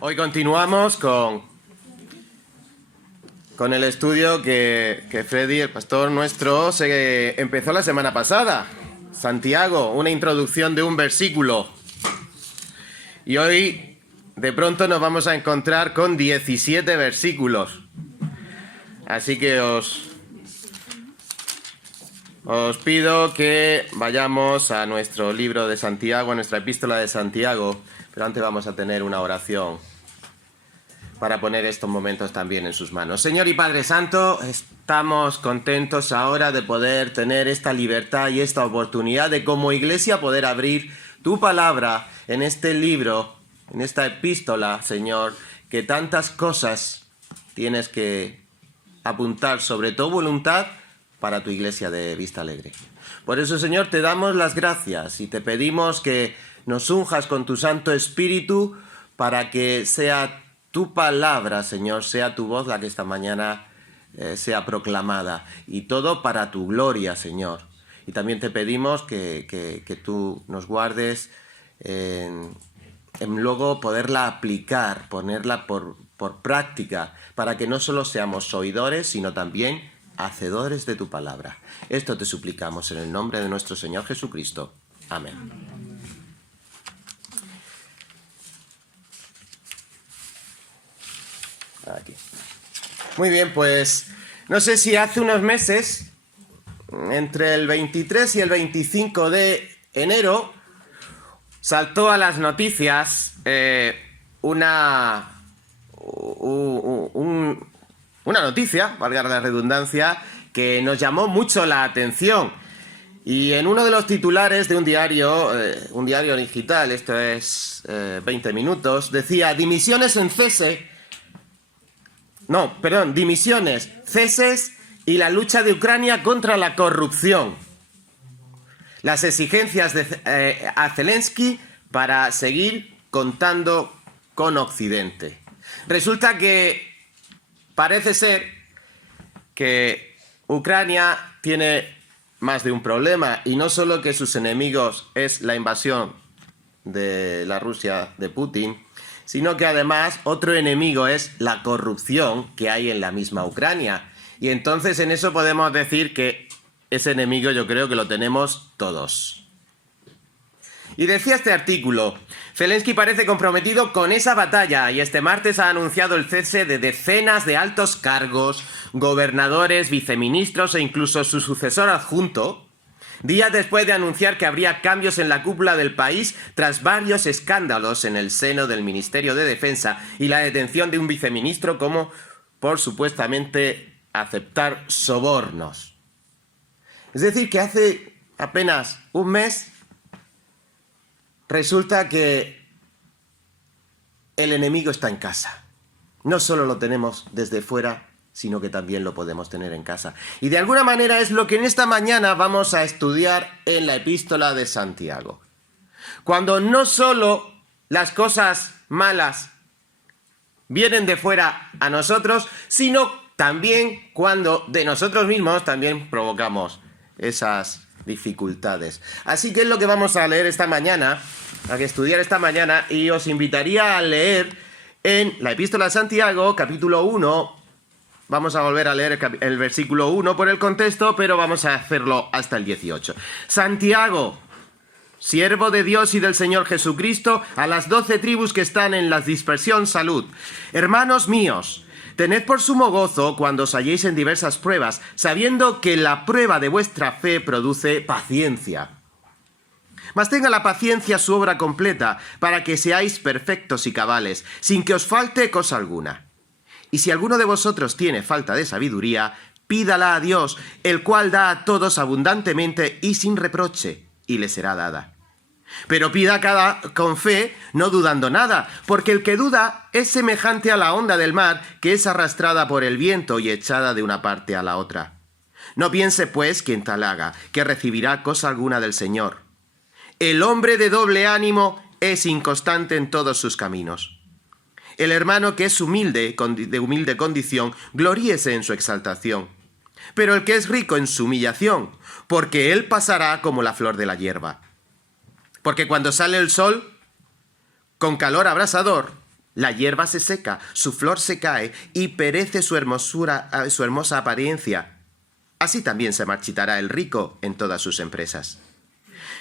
Hoy continuamos con el estudio que Freddy, el pastor nuestro, se empezó la semana pasada. Santiago, una introducción de un versículo. Y hoy, de pronto, nos vamos a encontrar con 17 versículos. Así que os pido que vayamos a nuestro libro de Santiago, a nuestra epístola de Santiago. Pero antes vamos a tener una oración para poner estos momentos también en sus manos. Señor y Padre Santo, estamos contentos ahora de poder tener esta libertad y esta oportunidad de como iglesia poder abrir tu palabra en este libro, en esta epístola, Señor, que tantas cosas tienes que apuntar sobre tu voluntad para tu iglesia de Vista Alegre. Por eso, Señor, te damos las gracias y te pedimos que nos unjas con tu Santo Espíritu para que sea tu palabra, Señor, sea tu voz la que esta mañana sea proclamada. Y todo para tu gloria, Señor. Y también te pedimos que tú nos guardes en luego poderla aplicar, ponerla por práctica, para que no solo seamos oidores, sino también hacedores de tu palabra. Esto te suplicamos en el nombre de nuestro Señor Jesucristo. Amén. Aquí. Muy bien, pues no sé si hace unos meses, entre el 23 y el 25 de enero, saltó a las noticias una noticia, valga la redundancia, que nos llamó mucho la atención. Y en uno de los titulares de un diario digital, esto es 20 minutos, decía: dimisiones, ceses y la lucha de Ucrania contra la corrupción. Las exigencias a Zelensky para seguir contando con Occidente. Resulta que parece ser que Ucrania tiene más de un problema, y no solo que sus enemigos es la invasión de la Rusia de Putin, sino que además otro enemigo es la corrupción que hay en la misma Ucrania. Y entonces en eso podemos decir que ese enemigo yo creo que lo tenemos todos. Y decía este artículo: Zelensky parece comprometido con esa batalla y este martes ha anunciado el cese de decenas de altos cargos, gobernadores, viceministros e incluso su sucesor adjunto, días después de anunciar que habría cambios en la cúpula del país tras varios escándalos en el seno del Ministerio de Defensa y la detención de un viceministro como por supuestamente aceptar sobornos. Es decir, que hace apenas un mes resulta que el enemigo está en casa. No solo lo tenemos desde fuera, sino que también lo podemos tener en casa. Y de alguna manera es lo que en esta mañana vamos a estudiar en la epístola de Santiago. Cuando no solo las cosas malas vienen de fuera a nosotros, sino también cuando de nosotros mismos también provocamos esas dificultades. Así que es lo que vamos a leer esta mañana, a estudiar esta mañana, y os invitaría a leer en la epístola de Santiago, capítulo 1. Vamos a volver a leer el versículo 1 por el contexto, pero vamos a hacerlo hasta el 18. Santiago, siervo de Dios y del Señor Jesucristo, a las 12 tribus que están en la dispersión, salud. Hermanos míos, tened por sumo gozo cuando os halléis en diversas pruebas, sabiendo que la prueba de vuestra fe produce paciencia. Mas tenga la paciencia su obra completa, para que seáis perfectos y cabales, sin que os falte cosa alguna. Y si alguno de vosotros tiene falta de sabiduría, pídala a Dios, el cual da a todos abundantemente y sin reproche, y le será dada. Pero pida con fe, no dudando nada, porque el que duda es semejante a la onda del mar, que es arrastrada por el viento y echada de una parte a la otra. No piense, pues, quien tal haga, que recibirá cosa alguna del Señor. El hombre de doble ánimo es inconstante en todos sus caminos. El hermano que es humilde, de humilde condición, gloríese en su exaltación. Pero el que es rico en su humillación, porque él pasará como la flor de la hierba. Porque cuando sale el sol, con calor abrasador, La hierba se seca, su flor se cae y perece su hermosa apariencia. Así también se marchitará el rico en todas sus empresas.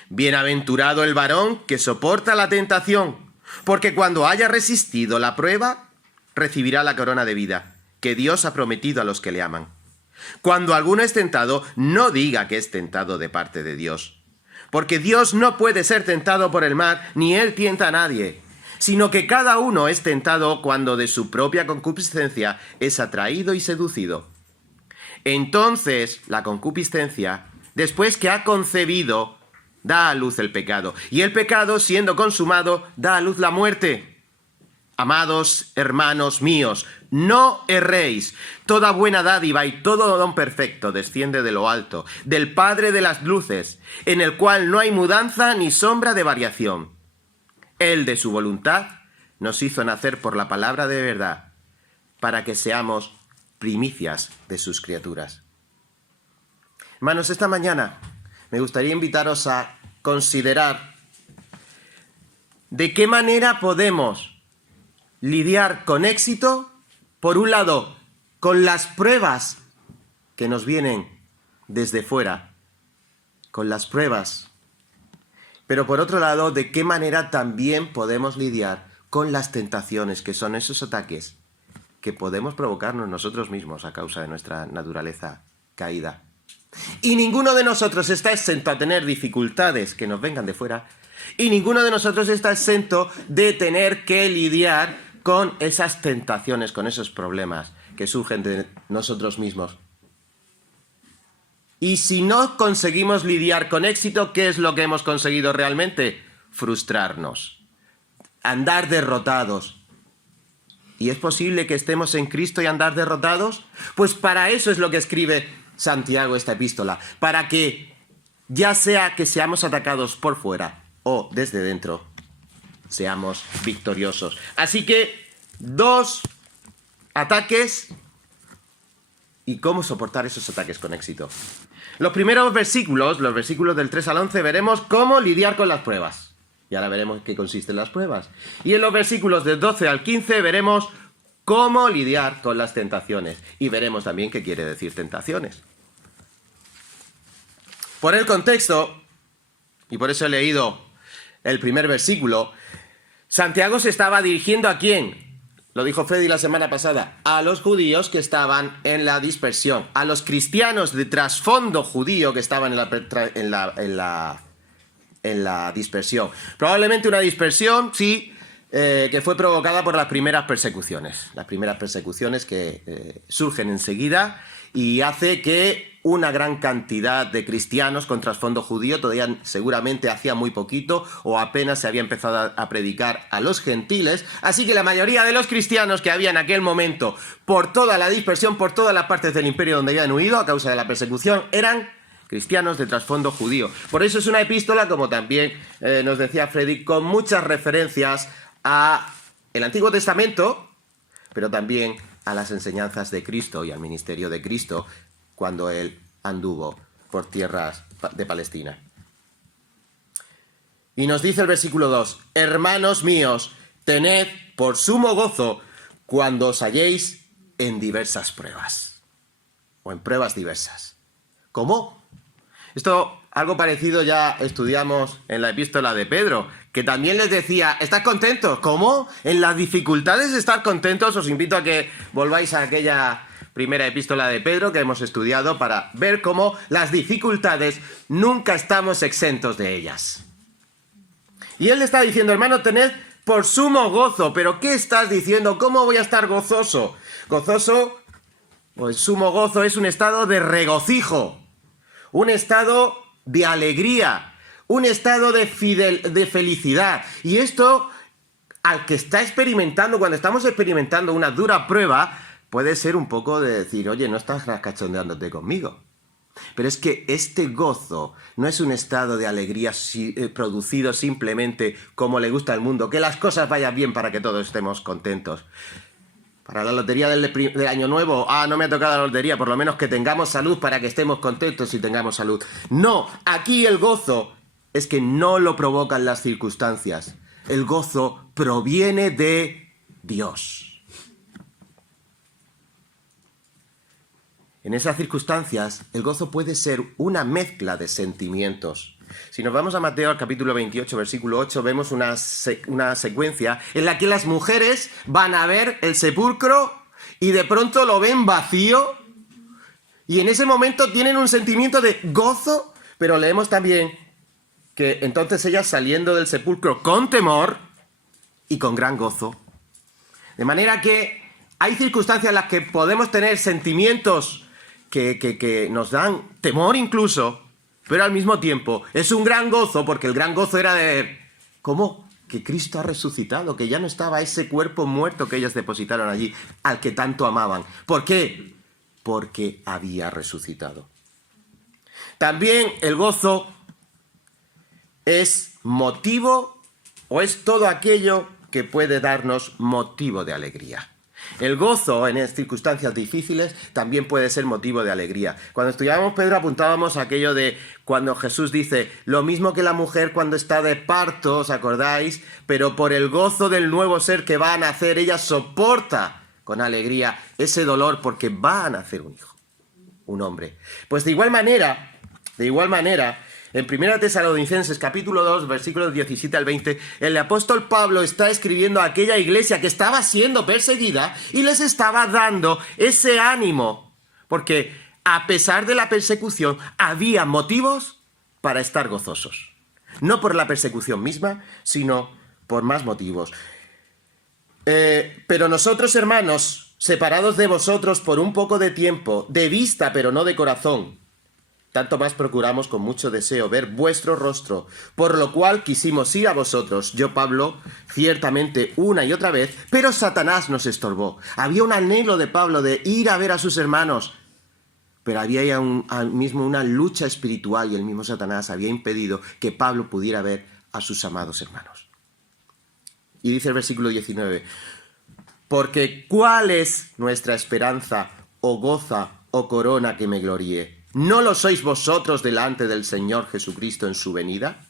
Bienaventurado el varón que soporta la tentación, porque cuando haya resistido la prueba, recibirá la corona de vida que Dios ha prometido a los que le aman. Cuando alguno es tentado, no diga que es tentado de parte de Dios, porque Dios no puede ser tentado por el mal, ni él tienta a nadie, sino que cada uno es tentado cuando de su propia concupiscencia es atraído y seducido. Entonces la concupiscencia, después que ha concebido, da a luz el pecado, y el pecado, siendo consumado, da a luz la muerte. Amados hermanos míos, no erréis. Toda buena dádiva y todo don perfecto desciende de lo alto, del Padre de las luces, en el cual no hay mudanza ni sombra de variación. Él, de su voluntad, nos hizo nacer por la palabra de verdad, para que seamos primicias de sus criaturas. Hermanos, esta mañana me gustaría invitaros a considerar de qué manera podemos lidiar con éxito, por un lado, con las pruebas que nos vienen desde fuera, con las pruebas, pero por otro lado, de qué manera también podemos lidiar con las tentaciones, que son esos ataques que podemos provocarnos nosotros mismos a causa de nuestra naturaleza caída. Y ninguno de nosotros está exento a tener dificultades que nos vengan de fuera, y ninguno de nosotros está exento de tener que lidiar con esas tentaciones, con esos problemas que surgen de nosotros mismos. Y si no conseguimos lidiar con éxito, ¿qué es lo que hemos conseguido realmente? Frustrarnos, andar derrotados. ¿Y es posible que estemos en Cristo y andar derrotados? Pues para eso es lo que escribe Santiago esta epístola, para que ya sea que seamos atacados por fuera o desde dentro, seamos victoriosos. Así que 2 ataques y cómo soportar esos ataques con éxito. Los primeros versículos, los versículos del 3 al 11, veremos cómo lidiar con las pruebas. Y ahora veremos qué consisten las pruebas. Y en los versículos del 12 al 15 veremos cómo lidiar con las tentaciones. Y veremos también qué quiere decir tentaciones. Por el contexto, y por eso he leído el primer versículo, Santiago se estaba dirigiendo ¿a quién? Lo dijo Freddy la semana pasada, a los judíos que estaban en la dispersión, a los cristianos de trasfondo judío que estaban en la dispersión. Probablemente una dispersión, sí, que fue provocada por las primeras persecuciones que surgen enseguida y hace que una gran cantidad de cristianos con trasfondo judío, todavía seguramente hacía muy poquito o apenas se había empezado a predicar a los gentiles, así que la mayoría de los cristianos que había en aquel momento, por toda la dispersión, por todas las partes del imperio donde habían huido a causa de la persecución, eran cristianos de trasfondo judío. Por eso es una epístola, como también nos decía Freddy, con muchas referencias a el Antiguo Testamento, pero también a las enseñanzas de Cristo y al ministerio de Cristo cuando él anduvo por tierras de Palestina. Y nos dice el versículo 2, hermanos míos, tened por sumo gozo cuando os halléis en diversas pruebas, o en pruebas diversas. ¿Cómo? Esto, algo parecido ya estudiamos en la epístola de Pedro, que también les decía, ¿estás contentos? ¿Cómo? En las dificultades estar contentos. Os invito a que volváis a aquella primera epístola de Pedro que hemos estudiado para ver cómo las dificultades nunca estamos exentos de ellas. Y él le está diciendo, hermano, tened por sumo gozo. ¿Pero qué estás diciendo? ¿Cómo voy a estar gozoso? Gozoso, pues sumo gozo es un estado de regocijo, un estado de alegría, un estado de felicidad. Y esto, al que está experimentando, cuando estamos experimentando una dura prueba, puede ser un poco de decir, oye, no estás cachondeándote conmigo. Pero es que este gozo no es un estado de alegría producido simplemente como le gusta al mundo, que las cosas vayan bien para que todos estemos contentos. Para la lotería del Año Nuevo, no me ha tocado la lotería, por lo menos que tengamos salud para que estemos contentos y tengamos salud. No, aquí el gozo es que no lo provocan las circunstancias. El gozo proviene de Dios. En esas circunstancias, el gozo puede ser una mezcla de sentimientos. Si nos vamos a Mateo, al capítulo 28, versículo 8, vemos una secuencia en la que las mujeres van a ver el sepulcro y de pronto lo ven vacío y en ese momento tienen un sentimiento de gozo, pero leemos también que entonces ellas saliendo del sepulcro con temor y con gran gozo. De manera que hay circunstancias en las que podemos tener sentimientos que nos dan temor incluso, pero al mismo tiempo es un gran gozo, porque el gran gozo era de ver cómo que Cristo ha resucitado, que ya no estaba ese cuerpo muerto que ellos depositaron allí, al que tanto amaban. ¿Por qué? Porque había resucitado. También el gozo es motivo o es todo aquello que puede darnos motivo de alegría. El gozo en circunstancias difíciles también puede ser motivo de alegría. Cuando estudiábamos Pedro apuntábamos aquello de cuando Jesús dice, lo mismo que la mujer cuando está de parto, ¿os acordáis? Pero por el gozo del nuevo ser que va a nacer, ella soporta con alegría ese dolor porque va a nacer un hijo, un hombre. Pues de igual manera, en 1 Tesalonicenses capítulo 2, versículos 17 al 20, el apóstol Pablo está escribiendo a aquella iglesia que estaba siendo perseguida y les estaba dando ese ánimo, porque a pesar de la persecución había motivos para estar gozosos. No por la persecución misma, sino por más motivos. Pero nosotros, hermanos, separados de vosotros por un poco de tiempo, de vista pero no de corazón, tanto más procuramos con mucho deseo ver vuestro rostro, por lo cual quisimos ir a vosotros, yo Pablo, ciertamente una y otra vez, pero Satanás nos estorbó. Había un anhelo de Pablo de ir a ver a sus hermanos, pero había ya mismo una lucha espiritual y el mismo Satanás había impedido que Pablo pudiera ver a sus amados hermanos. Y dice el versículo 19, porque ¿cuál es nuestra esperanza, o goza, o corona que me gloríe? ¿No lo sois vosotros delante del Señor Jesucristo en su venida?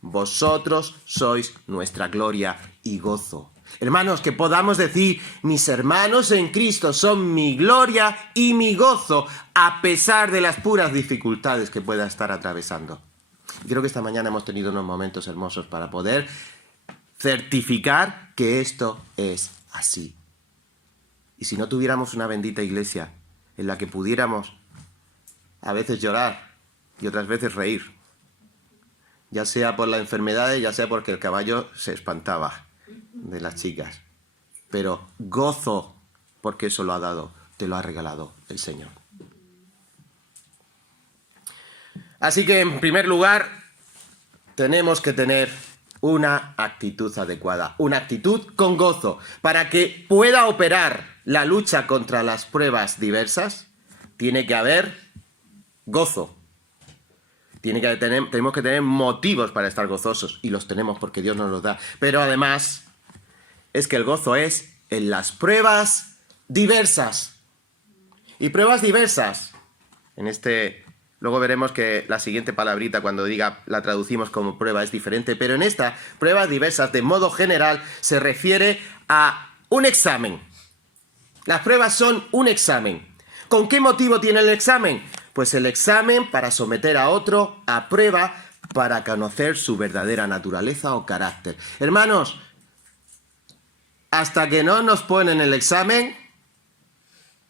Vosotros sois nuestra gloria y gozo. Hermanos, que podamos decir, mis hermanos en Cristo son mi gloria y mi gozo, a pesar de las puras dificultades que pueda estar atravesando. Creo que esta mañana hemos tenido unos momentos hermosos para poder certificar que esto es así. Y si no tuviéramos una bendita iglesia en la que pudiéramos a veces llorar y otras veces reír, ya sea por las enfermedades, ya sea porque el caballo se espantaba de las chicas, pero gozo porque eso lo ha dado, te lo ha regalado el Señor. Así que en primer lugar tenemos que tener una actitud adecuada, una actitud con gozo, para que pueda operar la lucha contra las pruebas diversas. Tiene que haber gozo. Tenemos que tener motivos para estar gozosos, y los tenemos porque Dios nos los da. Pero además, es que el gozo es en las pruebas diversas. Y pruebas diversas. Luego veremos que la siguiente palabrita, cuando la traducimos como prueba, es diferente. Pero en esta, pruebas diversas, de modo general, se refiere a un examen. Las pruebas son un examen. ¿Con qué motivo tiene el examen? Pues el examen para someter a otro a prueba para conocer su verdadera naturaleza o carácter. Hermanos, hasta que no nos ponen el examen,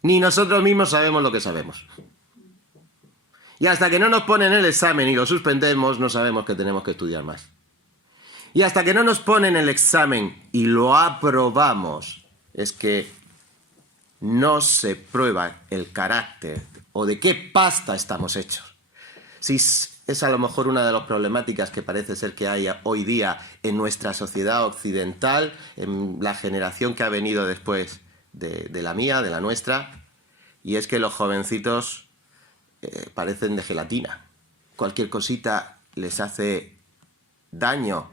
ni nosotros mismos sabemos lo que sabemos. Y hasta que no nos ponen el examen y lo suspendemos, no sabemos que tenemos que estudiar más. Y hasta que no nos ponen el examen y lo aprobamos, es que no se prueba el carácter o de qué pasta estamos hechos. Sí, es a lo mejor una de las problemáticas que parece ser que hay hoy día en nuestra sociedad occidental, en la generación que ha venido después de la mía, de la nuestra, y es que los jovencitos parecen de gelatina. Cualquier cosita les hace daño.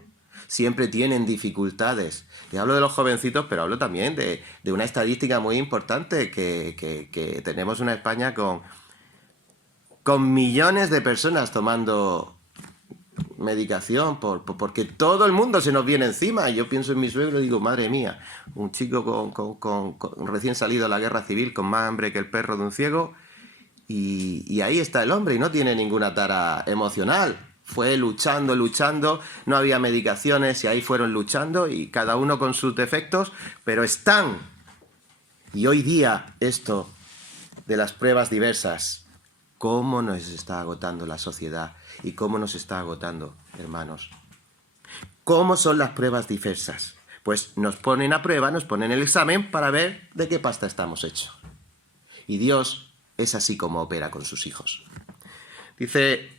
Siempre tienen dificultades. Y hablo de los jovencitos, pero hablo también de una estadística muy importante que tenemos en España con millones de personas tomando medicación, porque todo el mundo se nos viene encima. Yo pienso en mi suegro y digo, madre mía, un chico con recién salido de la guerra civil, con más hambre que el perro de un ciego, y ahí está el hombre y no tiene ninguna tara emocional. Fue luchando, no había medicaciones y ahí fueron luchando y cada uno con sus defectos, pero están. Y hoy día esto de las pruebas diversas, cómo nos está agotando la sociedad y cómo nos está agotando, hermanos. ¿Cómo son las pruebas diversas? Pues nos ponen a prueba, nos ponen el examen para ver de qué pasta estamos hechos. Y Dios es así como opera con sus hijos. Dice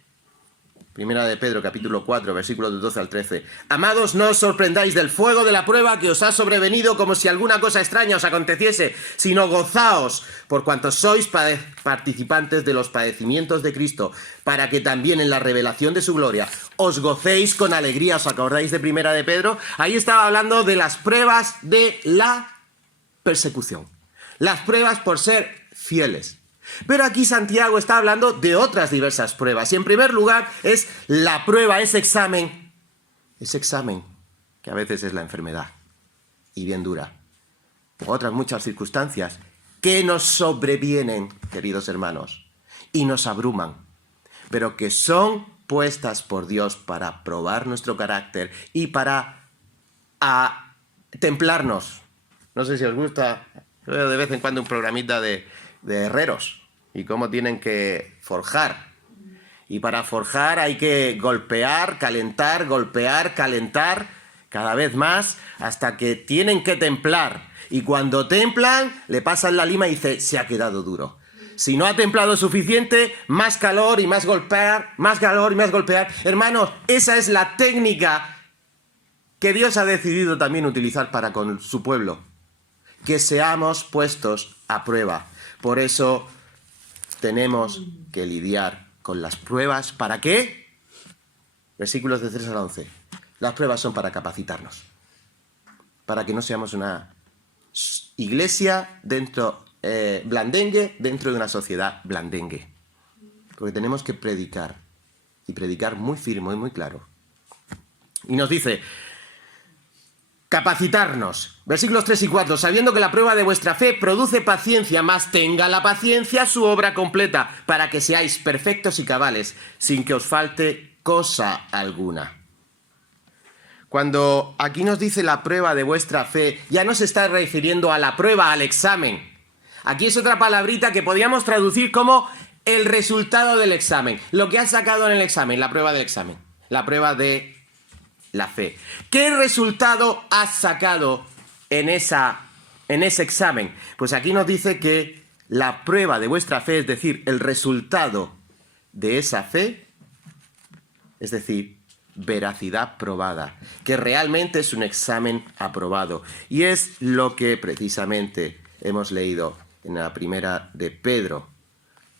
Primera de Pedro, capítulo 4, versículos del 12 al 13. Amados, no os sorprendáis del fuego de la prueba que os ha sobrevenido como si alguna cosa extraña os aconteciese, sino gozaos por cuanto sois participantes de los padecimientos de Cristo, para que también en la revelación de su gloria os gocéis con alegría. ¿Os acordáis de Primera de Pedro? Ahí estaba hablando de las pruebas de la persecución. Las pruebas por ser fieles. Pero aquí Santiago está hablando de otras diversas pruebas. Y en primer lugar es la prueba, ese examen que a veces es la enfermedad y bien dura. Otras muchas circunstancias que nos sobrevienen, queridos hermanos, y nos abruman, pero que son puestas por Dios para probar nuestro carácter y para templarnos. No sé si os gusta, veo de vez en cuando un programita de herreros y cómo tienen que forjar. Y para forjar hay que golpear, calentar, cada vez más, hasta que tienen que templar. Y cuando templan, le pasan la lima y dice, se ha quedado duro. Si no ha templado suficiente, más calor y más golpear, más calor y más golpear. Hermanos, esa es la técnica que Dios ha decidido también utilizar para con su pueblo. Que seamos puestos a prueba. Por eso tenemos que lidiar con las pruebas. ¿Para qué? Versículos de 3 al 11. Las pruebas son para capacitarnos. Para que no seamos una iglesia blandengue dentro de una sociedad blandengue. Porque tenemos que predicar. Y predicar muy firme y muy claro. Y nos dice, capacitarnos. Versículos 3 y 4. Sabiendo que la prueba de vuestra fe produce paciencia, mas tenga la paciencia su obra completa, para que seáis perfectos y cabales, sin que os falte cosa alguna. Cuando aquí nos dice la prueba de vuestra fe, ya no se está refiriendo a la prueba, al examen. Aquí es otra palabrita que podríamos traducir como el resultado del examen. Lo que has sacado en el examen, la prueba del examen. La prueba de la fe. ¿Qué resultado has sacado en ese examen? Pues aquí nos dice que la prueba de vuestra fe, es decir, el resultado de esa fe, es decir, veracidad probada, que realmente es un examen aprobado. Y es lo que precisamente hemos leído en la primera de Pedro,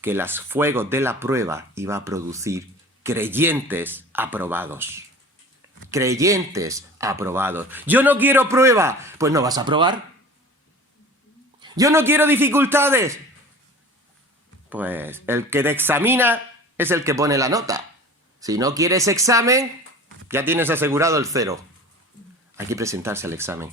que los fuegos de la prueba iba a producir creyentes aprobados. Creyentes aprobados. Yo no quiero prueba. Pues no vas a probar. Yo no quiero dificultades. Pues el que te examina es el que pone la nota. Si no quieres examen, ya tienes asegurado el 0. Hay que presentarse al examen.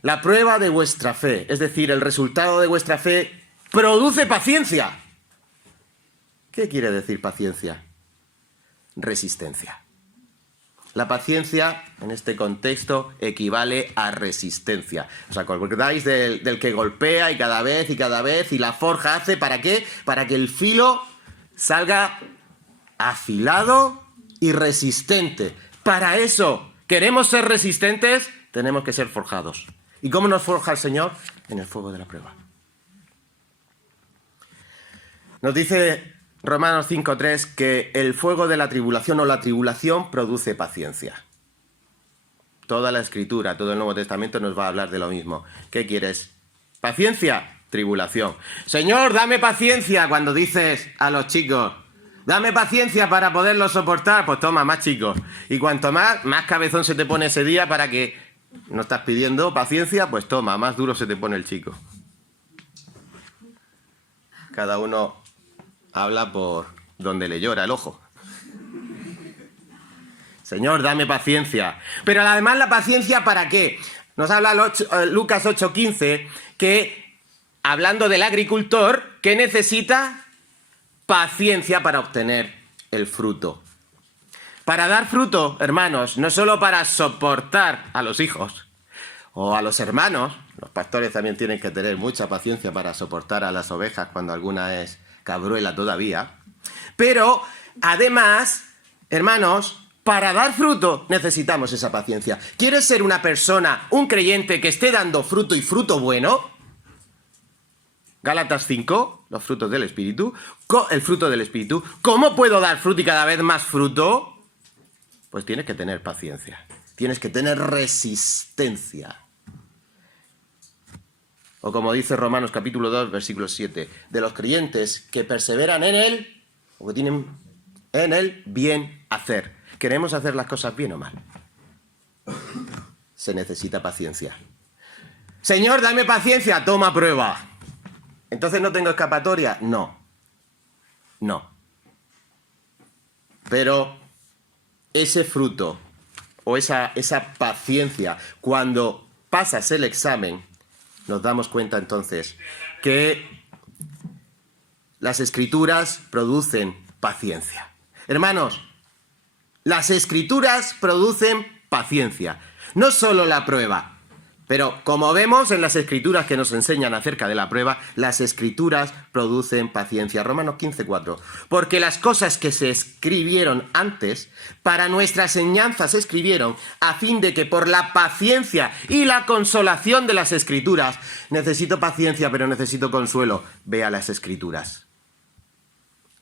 La prueba de vuestra fe, es decir, el resultado de vuestra fe, produce paciencia. ¿Qué quiere decir paciencia? Resistencia. La paciencia, en este contexto, equivale a resistencia. ¿Os acordáis del que golpea y cada vez, y la forja hace? ¿Para qué? Para que el filo salga afilado y resistente. Para eso, ¿queremos ser resistentes? Tenemos que ser forjados. ¿Y cómo nos forja el Señor? En el fuego de la prueba. Nos dice Romanos 5:3 que el fuego de la tribulación o la tribulación produce paciencia. Toda la Escritura, todo el Nuevo Testamento nos va a hablar de lo mismo. ¿Qué quieres? ¿Paciencia? Tribulación. Señor, dame paciencia cuando dices a los chicos, dame paciencia para poderlo soportar. Pues toma, más chicos. Y cuanto más cabezón se te pone ese día para que no estás pidiendo paciencia, pues toma, más duro se te pone el chico. Cada uno habla por donde le llora el ojo. Señor, dame paciencia. Pero además, ¿la paciencia para qué? Nos habla Lucas 8:15, que, hablando del agricultor, que necesita paciencia para obtener el fruto. Para dar fruto, hermanos, no solo para soportar a los hijos o a los hermanos, los pastores también tienen que tener mucha paciencia para soportar a las ovejas cuando alguna es cabruela todavía, pero además, hermanos, para dar fruto necesitamos esa paciencia. ¿Quieres ser una persona, un creyente que esté dando fruto y fruto bueno? Gálatas 5, los frutos del Espíritu, el fruto del Espíritu. ¿Cómo puedo dar fruto y cada vez más fruto? Pues tienes que tener paciencia, tienes que tener resistencia. O como dice Romanos capítulo 2, versículo 7, de los creyentes que perseveran en Él, o que tienen en Él bien hacer. ¿Queremos hacer las cosas bien o mal? Se necesita paciencia. Señor, dame paciencia, toma prueba. ¿Entonces no tengo escapatoria? No. Pero ese fruto o esa paciencia, cuando pasas el examen, nos damos cuenta entonces que las Escrituras producen paciencia. Hermanos, las Escrituras producen paciencia. No solo la prueba, pero como vemos en las Escrituras que nos enseñan acerca de la prueba, las Escrituras producen paciencia. Romanos 15:4. Porque las cosas que se escribieron antes, para nuestra enseñanza se escribieron, a fin de que por la paciencia y la consolación de las Escrituras, necesito paciencia, pero necesito consuelo, vea las Escrituras.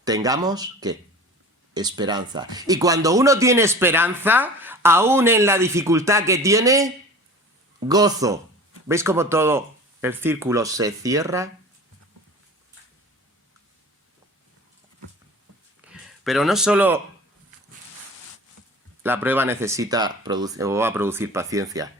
Tengamos, ¿qué? Esperanza. Y cuando uno tiene esperanza, aún en la dificultad que tiene, gozo. ¿Veis cómo todo el círculo se cierra? Pero no solo la prueba necesita o va a producir paciencia.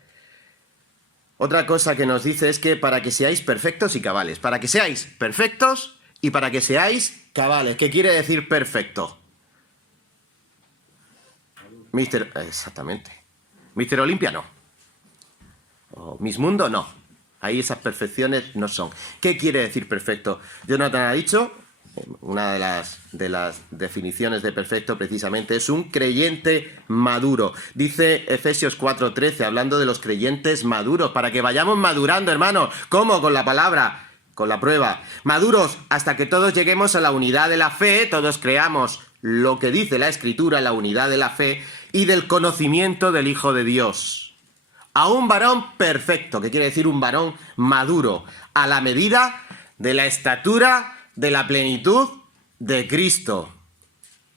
Otra cosa que nos dice es que para que seáis perfectos y cabales. Para que seáis perfectos y para que seáis cabales. ¿Qué quiere decir perfecto? Exactamente. Mister Olimpia no. O Miss Mundo no. Ahí esas perfecciones no son. ¿Qué quiere decir perfecto? Jonathan ha dicho, una de las definiciones de perfecto precisamente es un creyente maduro. Dice Efesios 4:13, hablando de los creyentes maduros, para que vayamos madurando, hermanos. ¿Cómo? Con la palabra, con la prueba. Maduros hasta que todos lleguemos a la unidad de la fe, todos creamos lo que dice la Escritura, la unidad de la fe y del conocimiento del Hijo de Dios. A un varón perfecto, que quiere decir un varón maduro, a la medida de la estatura de la plenitud de Cristo.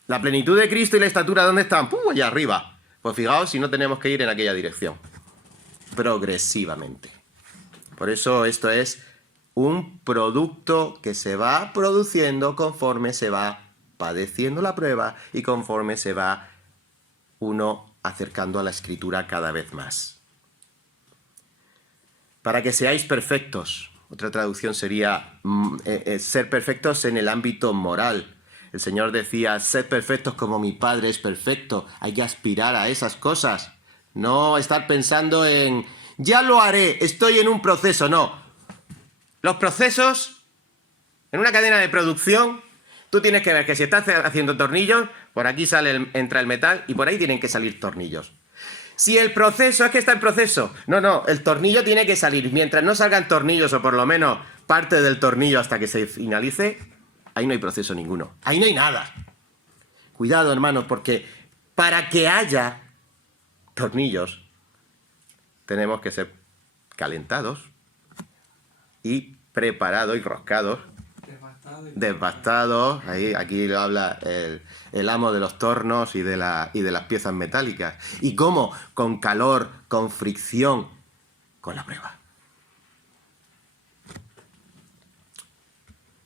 La plenitud de Cristo y la estatura, ¿dónde están? Allá arriba. Pues fijaos si no tenemos que ir en aquella dirección. Progresivamente. Por eso esto es un producto que se va produciendo conforme se va padeciendo la prueba y conforme se va uno acercando a la Escritura cada vez más. Para que seáis perfectos. Otra traducción sería ser perfectos en el ámbito moral. El Señor decía, sed perfectos como mi Padre es perfecto. Hay que aspirar a esas cosas. No estar pensando en, ya lo haré, estoy en un proceso. No. Los procesos, en una cadena de producción, tú tienes que ver que si estás haciendo tornillos, por aquí entra el metal y por ahí tienen que salir tornillos. Si el proceso es que está en proceso, no, el tornillo tiene que salir. Mientras no salgan tornillos o por lo menos parte del tornillo hasta que se finalice, ahí no hay proceso ninguno. Ahí no hay nada. Cuidado, hermanos, porque para que haya tornillos tenemos que ser calentados y preparados y roscados. Devastados. Aquí lo habla el amo de los tornos y de las piezas metálicas. ¿Y cómo? Con calor, con fricción, con la prueba.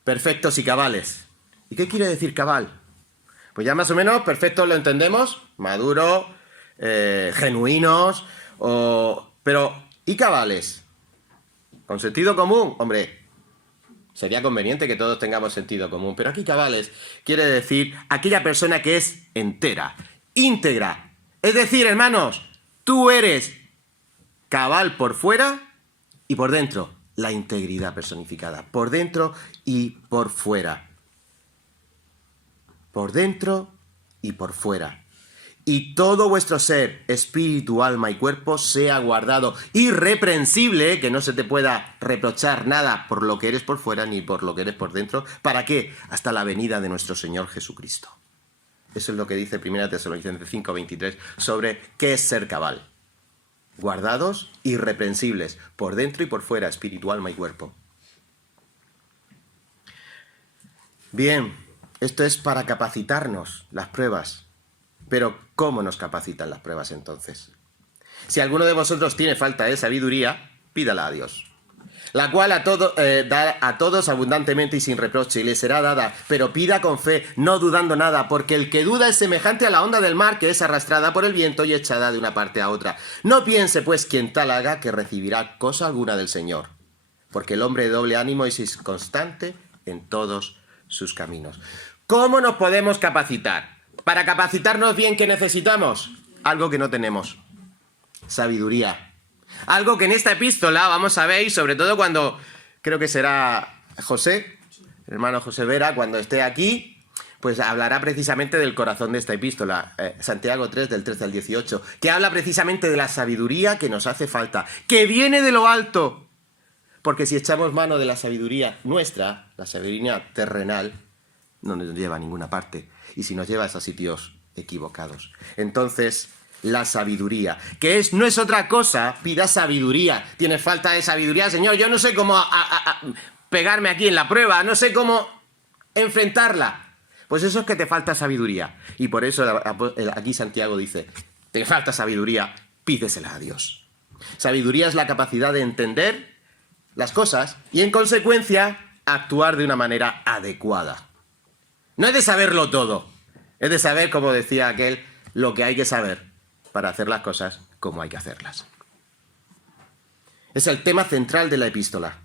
Perfectos y cabales. ¿Y qué quiere decir cabal? Pues ya más o menos perfectos lo entendemos, maduros, genuinos, pero ¿y cabales? ¿Con sentido común? Hombre, Sería conveniente que todos tengamos sentido común, pero aquí cabales quiere decir aquella persona que es entera, íntegra. Es decir, hermanos, tú eres cabal por fuera y por dentro, la integridad personificada, por dentro y por fuera. Por dentro y por fuera. Y todo vuestro ser, espíritu, alma y cuerpo, sea guardado irreprensible, que no se te pueda reprochar nada por lo que eres por fuera ni por lo que eres por dentro. ¿Para qué? Hasta la venida de nuestro Señor Jesucristo. Eso es lo que dice 1 Tesalonicenses 5:23 sobre qué es ser cabal. Guardados irreprensibles, por dentro y por fuera, espíritu, alma y cuerpo. Bien, esto es para capacitarnos, las pruebas. Pero, ¿cómo nos capacitan las pruebas entonces? Si alguno de vosotros tiene falta de sabiduría, pídala a Dios, la cual da a todos abundantemente y sin reproche, y le será dada, pero pida con fe, no dudando nada, porque el que duda es semejante a la onda del mar, que es arrastrada por el viento y echada de una parte a otra. No piense, pues, quien tal haga, que recibirá cosa alguna del Señor, porque el hombre de doble ánimo es inconstante en todos sus caminos. ¿Cómo nos podemos capacitar? Para capacitarnos bien, ¿qué necesitamos? Algo que no tenemos. Sabiduría. Algo que en esta epístola vamos a ver, y sobre todo cuando, creo que será José, el hermano José Vera, cuando esté aquí, pues hablará precisamente del corazón de esta epístola, Santiago 3, del 13 al 18, que habla precisamente de la sabiduría que nos hace falta, que viene de lo alto. Porque si echamos mano de la sabiduría nuestra, la sabiduría terrenal, no nos lleva a ninguna parte. Y si nos lleva es a sitios equivocados. Entonces, la sabiduría, que no es otra cosa, pida sabiduría. ¿Tienes falta de sabiduría, Señor? Yo no sé cómo pegarme aquí en la prueba, no sé cómo enfrentarla. Pues eso es que te falta sabiduría. Y por eso aquí Santiago dice, te falta sabiduría, pídesela a Dios. Sabiduría es la capacidad de entender las cosas y, en consecuencia, actuar de una manera adecuada. No es de saberlo todo, es de saber, como decía aquel, lo que hay que saber para hacer las cosas como hay que hacerlas. Es el tema central de la epístola.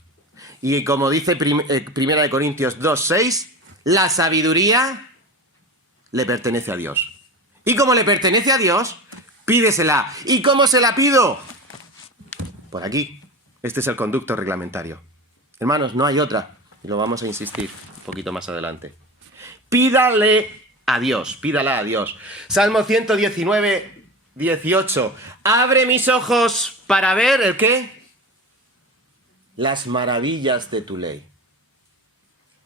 Y como dice 1 Corintios 2:6, la sabiduría le pertenece a Dios. Y como le pertenece a Dios, pídesela. ¿Y cómo se la pido? Por aquí. Este es el conducto reglamentario. Hermanos, no hay otra. Y lo vamos a insistir un poquito más adelante. Pídale a Dios, pídala a Dios. Salmo 119, 18. Abre mis ojos para ver, ¿el qué? Las maravillas de tu ley.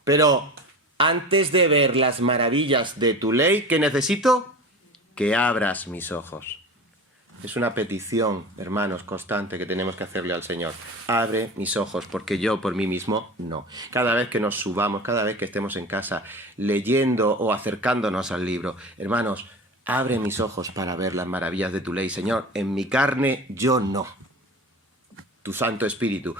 Pero antes de ver las maravillas de tu ley, ¿qué necesito? Que abras mis ojos. Es una petición, hermanos, constante que tenemos que hacerle al Señor. Abre mis ojos, porque yo por mí mismo no. Cada vez que nos subamos, cada vez que estemos en casa leyendo o acercándonos al libro, hermanos, abre mis ojos para ver las maravillas de tu ley. Señor, en mi carne yo no. Tu Santo Espíritu.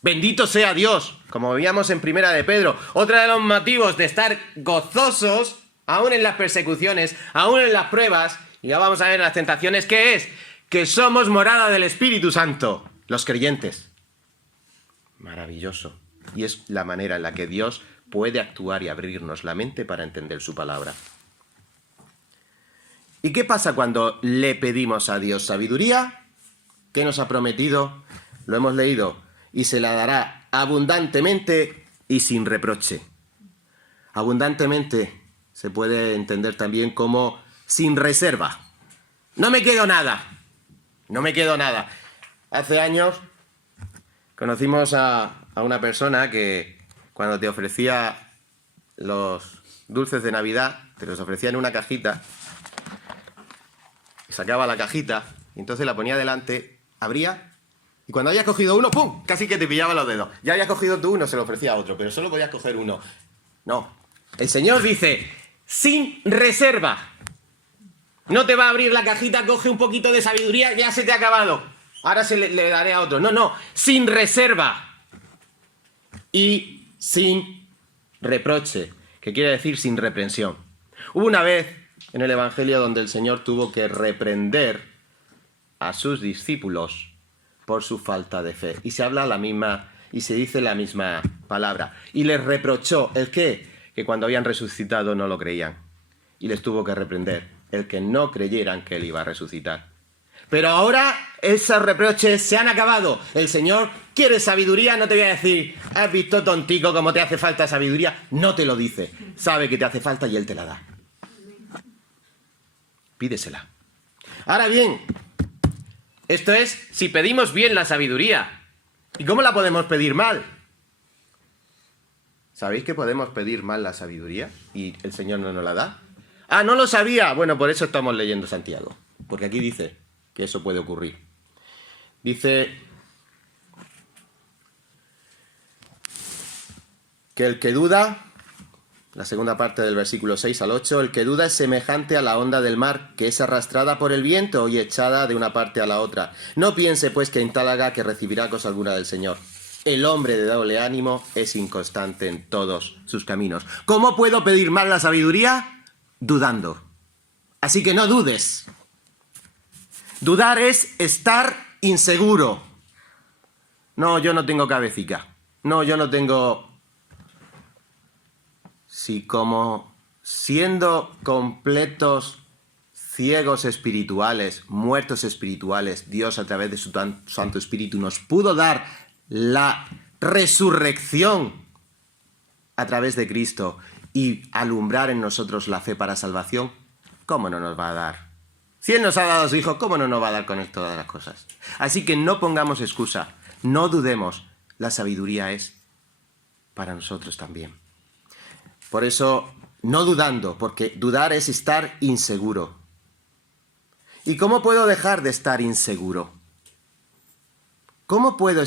Bendito sea Dios, como veíamos en Primera de Pedro. Otro de los motivos de estar gozosos, aún en las persecuciones, aún en las pruebas, y ya vamos a ver las tentaciones, ¿qué es? Que somos morada del Espíritu Santo, los creyentes. Maravilloso. Y es la manera en la que Dios puede actuar y abrirnos la mente para entender su palabra. ¿Y qué pasa cuando le pedimos a Dios sabiduría? ¿Qué nos ha prometido? Lo hemos leído. Y se la dará abundantemente y sin reproche. Abundantemente se puede entender también como sin reserva. No me quedo nada. No me quedo nada. Hace años conocimos a una persona que cuando te ofrecía los dulces de Navidad, te los ofrecía en una cajita, sacaba la cajita y entonces la ponía delante, abría y cuando habías cogido uno, ¡pum!, casi que te pillaba los dedos. Ya habías cogido tú uno, se lo ofrecía a otro, pero solo podías coger uno. No. El Señor dice, sin reserva. No te va a abrir la cajita, coge un poquito de sabiduría, ya se te ha acabado. Ahora le daré a otro. No, no, sin reserva. Y sin reproche, que quiere decir sin reprensión. Hubo una vez en el Evangelio donde el Señor tuvo que reprender a sus discípulos por su falta de fe. Y se habla la misma y se dice la misma palabra. Y les reprochó, ¿el qué? Que cuando habían resucitado no lo creían. Y les tuvo que reprender, el que no creyeran que él iba a resucitar. Pero ahora esos reproches se han acabado. El Señor quiere sabiduría, no te voy a decir, ¿has visto, tontico, cómo te hace falta sabiduría? No te lo dice. Sabe que te hace falta y Él te la da. Pídesela. Ahora bien, esto es si pedimos bien la sabiduría. ¿Y cómo la podemos pedir mal? ¿Sabéis que podemos pedir mal la sabiduría y el Señor no nos la da? Ah, no lo sabía. Bueno, por eso estamos leyendo Santiago. Porque aquí dice que eso puede ocurrir. Dice que el que duda, la segunda parte del versículo 6 al 8, el que duda es semejante a la onda del mar, que es arrastrada por el viento y echada de una parte a la otra. No piense, pues, que en tal haga que recibirá cosa alguna del Señor. El hombre de doble ánimo es inconstante en todos sus caminos. ¿Cómo puedo pedir mal la sabiduría? Dudando. Así que no dudes. Dudar es estar inseguro. No, yo no tengo cabecita. No, yo no tengo... Si como siendo completos ciegos espirituales, muertos espirituales, Dios a través de su Santo Espíritu nos pudo dar la resurrección a través de Cristo y alumbrar en nosotros la fe para salvación, ¿cómo no nos va a dar? Si Él nos ha dado a su Hijo, ¿cómo no nos va a dar con todas las cosas? Así que no pongamos excusa, no dudemos, la sabiduría es para nosotros también. Por eso, no dudando, porque dudar es estar inseguro. ¿Y cómo puedo dejar de estar inseguro? ¿Cómo puedo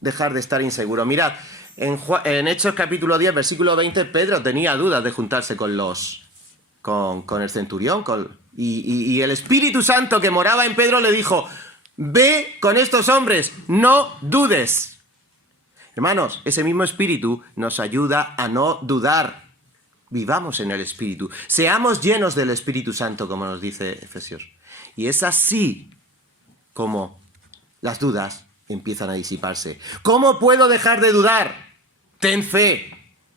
dejar de estar inseguro? Mirad, en Hechos capítulo 10, versículo 20, Pedro tenía dudas de juntarse con el centurión, y el Espíritu Santo que moraba en Pedro le dijo, ve con estos hombres, no dudes. Hermanos, ese mismo Espíritu nos ayuda a no dudar. Vivamos en el Espíritu. Seamos llenos del Espíritu Santo, como nos dice Efesios. Y es así como las dudas empiezan a disiparse. ¿Cómo puedo dejar de dudar? Ten fe.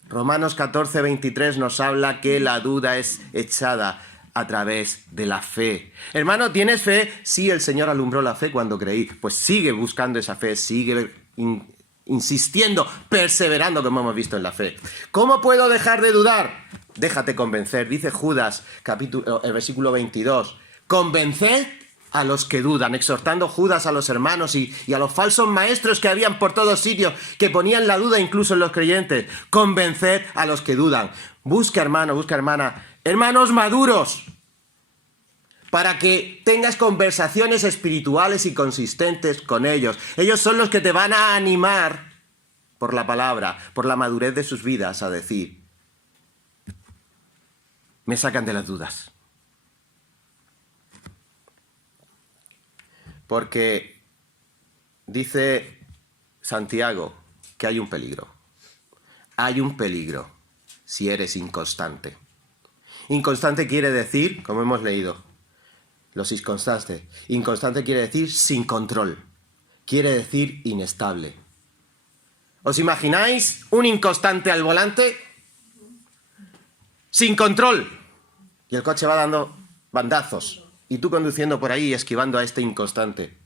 Romanos 14, 23 nos habla que la duda es echada a través de la fe. Hermano, ¿tienes fe? Sí, el Señor alumbró la fe cuando creí. Pues sigue buscando esa fe, sigue insistiendo, perseverando, como hemos visto en la fe. ¿Cómo puedo dejar de dudar? Déjate convencer. Dice Judas, el versículo 22. Convenced a los que dudan, exhortando Judas a los hermanos y a los falsos maestros que habían por todos sitios, que ponían la duda incluso en los creyentes. Convenced a los que dudan. Busca, hermano, busca, hermana, hermanos maduros, para que tengas conversaciones espirituales y consistentes con ellos. Ellos son los que te van a animar por la palabra, por la madurez de sus vidas, a decir, me sacan de las dudas. Porque dice Santiago que hay un peligro. Hay un peligro si eres inconstante. Inconstante quiere decir, como hemos leído, los inconstantes. Inconstante quiere decir sin control. Quiere decir inestable. ¿Os imagináis un inconstante al volante? Sin control. Y el coche va dando bandazos. Y tú conduciendo por ahí y esquivando a este inconstante.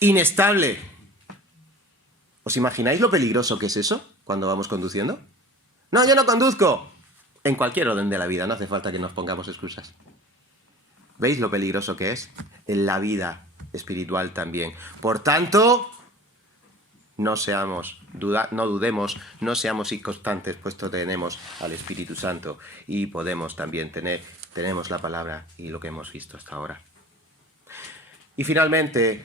Inestable. ¿Os imagináis lo peligroso que es eso cuando vamos conduciendo? No, yo no conduzco. En cualquier orden de la vida, no hace falta que nos pongamos excusas. ¿Veis lo peligroso que es? En la vida espiritual también. Por tanto, no dudemos, no seamos inconstantes, puesto que tenemos al Espíritu Santo y podemos también tenemos la palabra y lo que hemos visto hasta ahora. Y finalmente,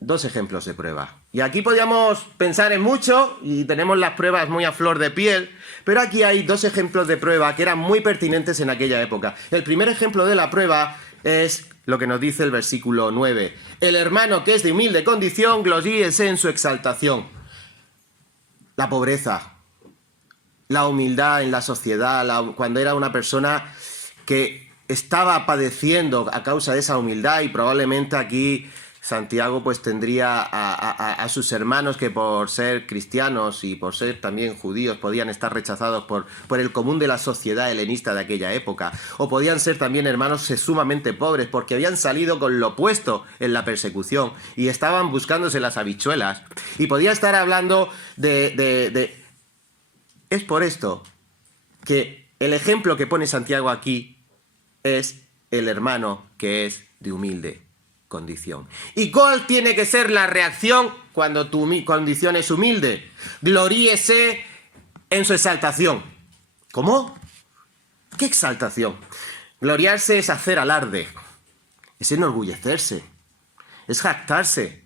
2 ejemplos de prueba. Y aquí podríamos pensar en mucho y tenemos las pruebas muy a flor de piel, pero aquí hay 2 ejemplos de prueba que eran muy pertinentes en aquella época. El primer ejemplo de la prueba es lo que nos dice el versículo 9. El hermano que es de humilde condición, gloríese en su exaltación. La pobreza, la humildad en la sociedad, cuando era una persona que estaba padeciendo a causa de esa humildad, y probablemente aquí Santiago pues tendría a sus hermanos que por ser cristianos y por ser también judíos podían estar rechazados por el común de la sociedad helenista de aquella época, o podían ser también hermanos sumamente pobres porque habían salido con lo opuesto en la persecución y estaban buscándose las habichuelas, y podía estar hablando de... Es por esto que el ejemplo que pone Santiago aquí es el hermano que es de humilde condición. ¿Y cuál tiene que ser la reacción cuando tu condición es humilde? Gloríese en su exaltación. ¿Cómo? ¿Qué exaltación? Gloriarse es hacer alarde, es enorgullecerse, es jactarse.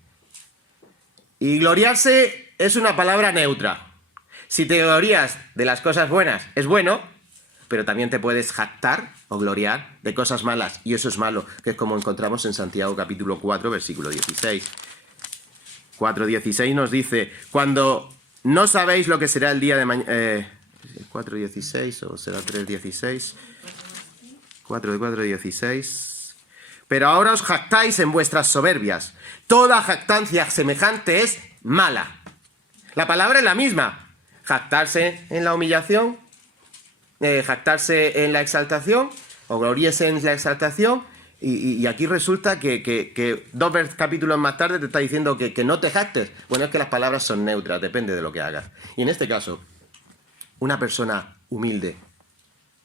Y gloriarse es una palabra neutra. Si te glorías de las cosas buenas, es bueno, pero también te puedes jactar o gloriar de cosas malas, y eso es malo, que es como encontramos en Santiago capítulo 4, versículo 16. 4:16 nos dice, cuando no sabéis lo que será el día de mañana... 4:16 o será 3:16. 4:16. Pero ahora os jactáis en vuestras soberbias. Toda jactancia semejante es mala. La palabra es la misma. Jactarse en la humillación, jactarse en la exaltación, o gloríese en la exaltación, y aquí resulta que 2 capítulos más tarde te está diciendo que no te jactes. Bueno, es que las palabras son neutras, depende de lo que hagas. Y en este caso, una persona humilde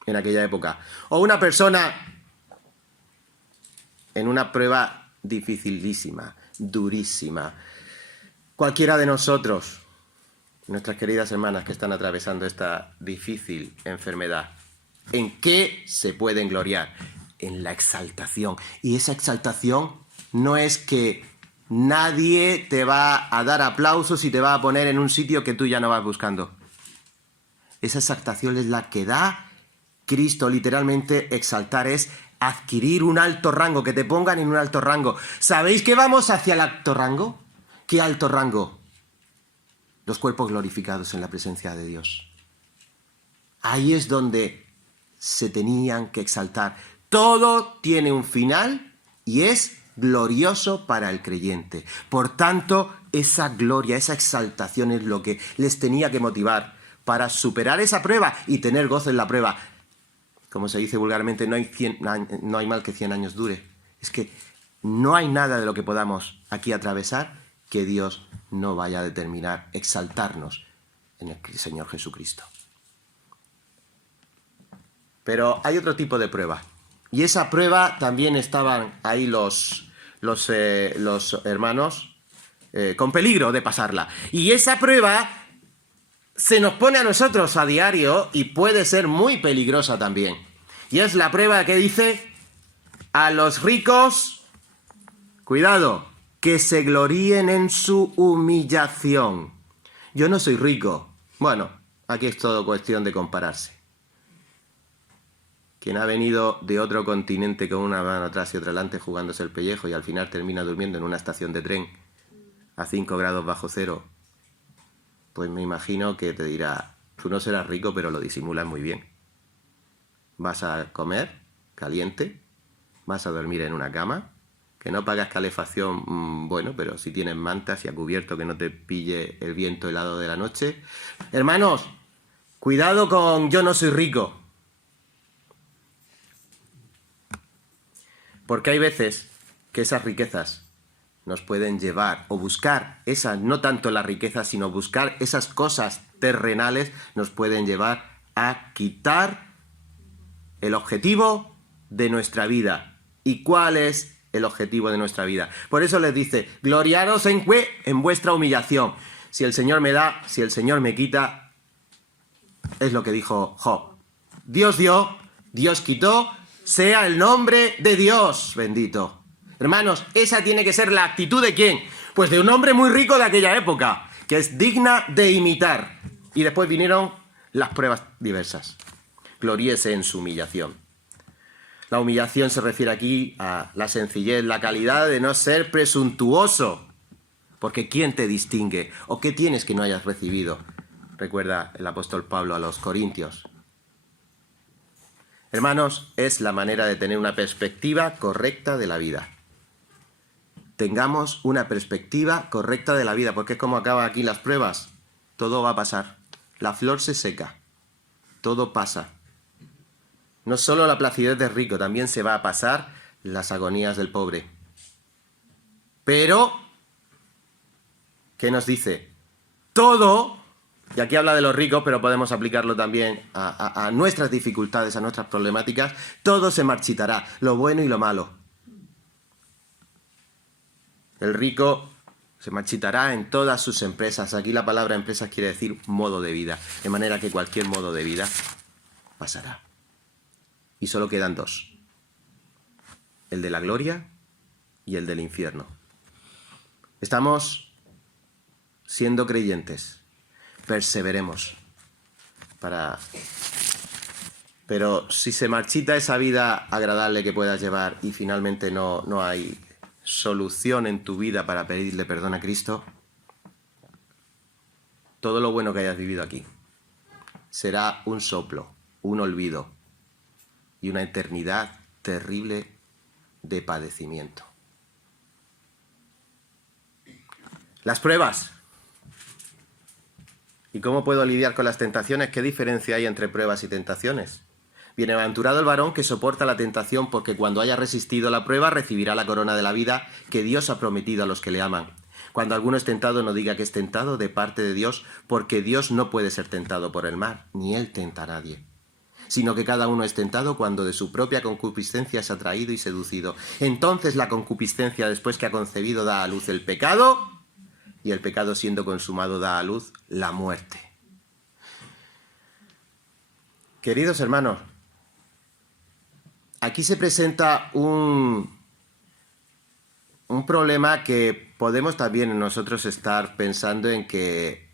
en aquella época, o una persona en una prueba dificilísima, durísima, cualquiera de nosotros, nuestras queridas hermanas que están atravesando esta difícil enfermedad, ¿en qué se pueden gloriar? En la exaltación. Y esa exaltación no es que nadie te va a dar aplausos y te va a poner en un sitio que tú ya no vas buscando. Esa exaltación es la que da Cristo. Literalmente, exaltar es adquirir un alto rango, que te pongan en un alto rango. ¿Sabéis que vamos hacia el alto rango? ¿Qué alto rango? Los cuerpos glorificados en la presencia de Dios. Ahí es donde se tenían que exaltar. Todo tiene un final y es glorioso para el creyente. Por tanto, esa gloria, esa exaltación es lo que les tenía que motivar para superar esa prueba y tener gozo en la prueba. Como se dice vulgarmente, no hay mal que 100 años dure. Es que no hay nada de lo que podamos aquí atravesar que Dios no vaya a determinar exaltarnos en el Señor Jesucristo. Pero hay otro tipo de prueba. Y esa prueba también estaban ahí los hermanos con peligro de pasarla. Y esa prueba se nos pone a nosotros a diario y puede ser muy peligrosa también. Y es la prueba que dice, a los ricos, cuidado, que se gloríen en su humillación. Yo no soy rico. Bueno, aquí es todo cuestión de compararse. Quien ha venido de otro continente con una mano atrás y otra delante jugándose el pellejo y al final termina durmiendo en una estación de tren a 5 grados bajo cero, pues me imagino que te dirá, tú no serás rico, pero lo disimulas muy bien. Vas a comer caliente, vas a dormir en una cama, que no pagas calefacción, bueno, pero si tienes mantas y a cubierto que no te pille el viento helado de la noche. Hermanos, cuidado con yo no soy rico. Porque hay veces que esas riquezas nos pueden llevar, o buscar esas, no tanto la riqueza, sino buscar esas cosas terrenales, nos pueden llevar a quitar el objetivo de nuestra vida. ¿Y cuál es el objetivo de nuestra vida? Por eso les dice, gloriaros en vuestra humillación. Si el Señor me da, si el Señor me quita, es lo que dijo Job. Dios dio, Dios quitó, sea el nombre de Dios bendito. Hermanos, esa tiene que ser la actitud ¿de quién? Pues de un hombre muy rico de aquella época, que es digna de imitar. Y después vinieron las pruebas diversas. Gloríese en su humillación. La humillación se refiere aquí a la sencillez, la calidad de no ser presuntuoso. Porque ¿quién te distingue? ¿O qué tienes que no hayas recibido? Recuerda el apóstol Pablo a los Corintios. Hermanos, es la manera de tener una perspectiva correcta de la vida. tengamos una perspectiva correcta de la vida, porque es como acaban aquí las pruebas. Todo va a pasar. La flor se seca. Todo pasa. No solo la placidez del rico, también se va a pasar las agonías del pobre. Pero, ¿qué nos dice? Todo, y aquí habla de los ricos, pero podemos aplicarlo también a nuestras dificultades, a nuestras problemáticas, todo se marchitará, lo bueno y lo malo. El rico se marchitará en todas sus empresas. Aquí la palabra empresas quiere decir modo de vida, de manera que cualquier modo de vida pasará. Y solo quedan dos: el de la gloria y el del infierno. Estamos siendo creyentes, perseveremos pero si se marchita esa vida agradable que puedas llevar y finalmente no hay solución en tu vida para pedirle perdón a Cristo, todo lo bueno que hayas vivido aquí será un soplo, un olvido y una eternidad terrible de padecimiento. Las pruebas. ¿Y cómo puedo lidiar con las tentaciones? ¿Qué diferencia hay entre pruebas y tentaciones? Bienaventurado el varón que soporta la tentación, porque cuando haya resistido la prueba recibirá la corona de la vida que Dios ha prometido a los que le aman. Cuando alguno es tentado, no diga que es tentado de parte de Dios, porque Dios no puede ser tentado por el mal, ni él tenta a nadie. Sino que cada uno es tentado cuando de su propia concupiscencia es atraído y seducido. Entonces la concupiscencia, después que ha concebido, da a luz el pecado, y el pecado, siendo consumado, da a luz la muerte. Queridos hermanos, aquí se presenta un problema que podemos también nosotros estar pensando en que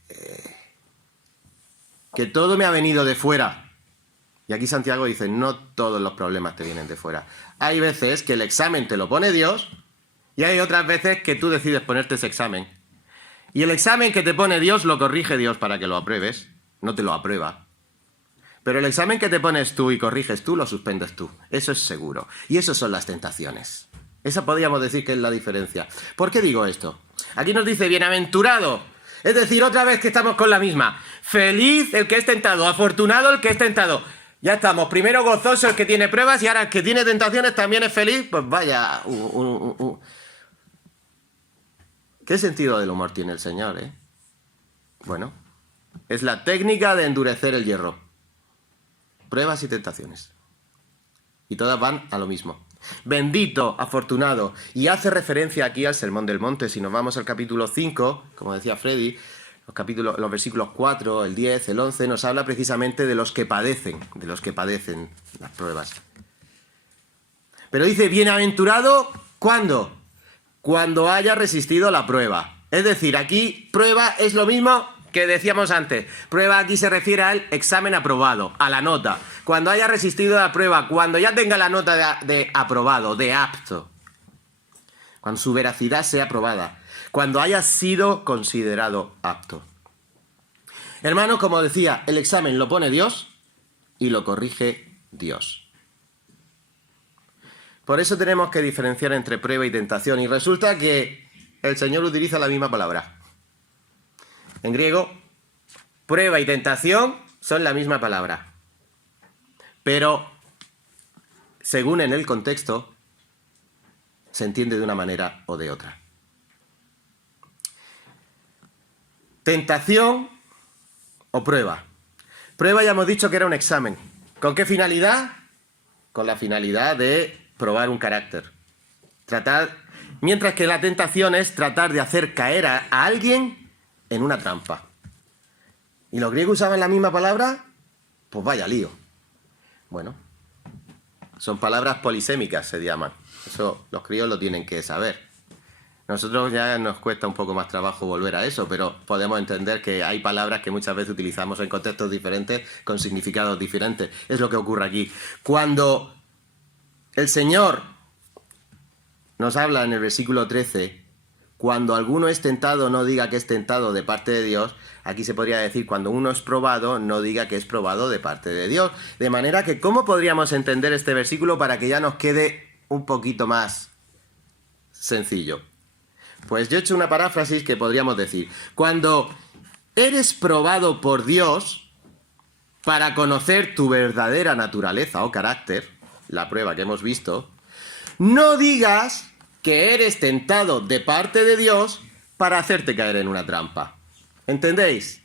todo me ha venido de fuera. Y aquí Santiago dice, no todos los problemas te vienen de fuera. Hay veces que el examen te lo pone Dios y hay otras veces que tú decides ponerte ese examen. Y el examen que te pone Dios lo corrige Dios para que lo apruebes, no te lo aprueba. Pero el examen que te pones tú y corriges tú, lo suspendes tú. Eso es seguro. Y eso son las tentaciones. Esa podríamos decir que es la diferencia. ¿Por qué digo esto? Aquí nos dice bienaventurado. Es decir, otra vez que estamos con la misma. Feliz el que es tentado, afortunado el que es tentado. Ya estamos. Primero gozoso el que tiene pruebas y ahora el que tiene tentaciones también es feliz. Pues vaya. ¿Qué sentido del humor tiene el Señor, eh? Bueno, es la técnica de endurecer el hierro. Pruebas y tentaciones. Y todas van a lo mismo. Bendito, afortunado. Y hace referencia aquí al Sermón del Monte. Si nos vamos al capítulo 5, como decía Freddy, los versículos 4, el 10, el 11, nos habla precisamente de los que padecen las pruebas. Pero dice, bienaventurado, ¿cuándo? Cuando haya resistido la prueba. Es decir, aquí prueba es lo mismo que decíamos antes. Prueba aquí se refiere al examen aprobado, a la nota. Cuando haya resistido la prueba, cuando ya tenga la nota de aprobado, de apto. Cuando su veracidad sea aprobada. Cuando haya sido considerado apto. Hermanos, como decía, el examen lo pone Dios y lo corrige Dios. Por eso tenemos que diferenciar entre prueba y tentación. Y resulta que el Señor utiliza la misma palabra. En griego, prueba y tentación son la misma palabra. Pero, según en el contexto, se entiende de una manera o de otra. Tentación o prueba. Prueba ya hemos dicho que era un examen. ¿Con qué finalidad? Con la finalidad de probar un carácter. Mientras que la tentación es tratar de hacer caer a alguien en una trampa. ¿Y los griegos usaban la misma palabra? Pues vaya lío. Bueno, son palabras polisémicas, se llaman. Eso los críos lo tienen que saber. Nosotros ya nos cuesta un poco más trabajo volver a eso, pero podemos entender que hay palabras que muchas veces utilizamos en contextos diferentes, con significados diferentes. Es lo que ocurre aquí. Cuando el Señor nos habla en el versículo 13, cuando alguno es tentado, no diga que es tentado de parte de Dios. Aquí se podría decir, cuando uno es probado, no diga que es probado de parte de Dios. De manera que, ¿cómo podríamos entender este versículo para que ya nos quede un poquito más sencillo? Pues yo he hecho una paráfrasis que podríamos decir: cuando eres probado por Dios para conocer tu verdadera naturaleza o carácter, la prueba que hemos visto, no digas que eres tentado de parte de Dios para hacerte caer en una trampa. ¿Entendéis?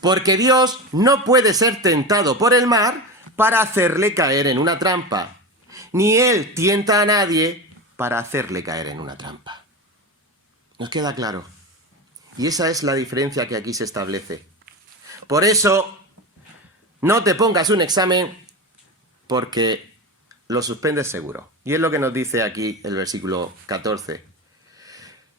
Porque Dios no puede ser tentado por el mal para hacerle caer en una trampa, ni Él tienta a nadie para hacerle caer en una trampa. ¿Nos queda claro? Y esa es la diferencia que aquí se establece. Por eso, no te pongas un examen porque lo suspendes seguro. Y es lo que nos dice aquí el versículo 14.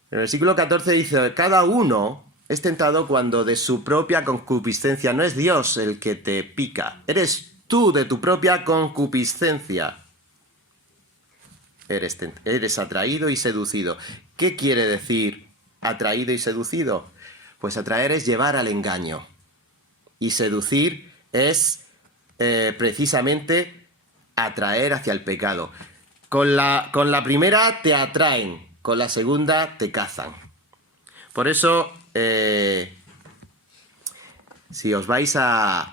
El versículo 14 dice: cada uno es tentado cuando de su propia concupiscencia. No es Dios el que te pica, eres tú de tu propia concupiscencia. Eres atraído y seducido. ¿Qué quiere decir atraído y seducido? Pues atraer es llevar al engaño. Y seducir es precisamente atraer hacia el pecado. Con la primera te atraen, con la segunda te cazan. Por eso, si os vais al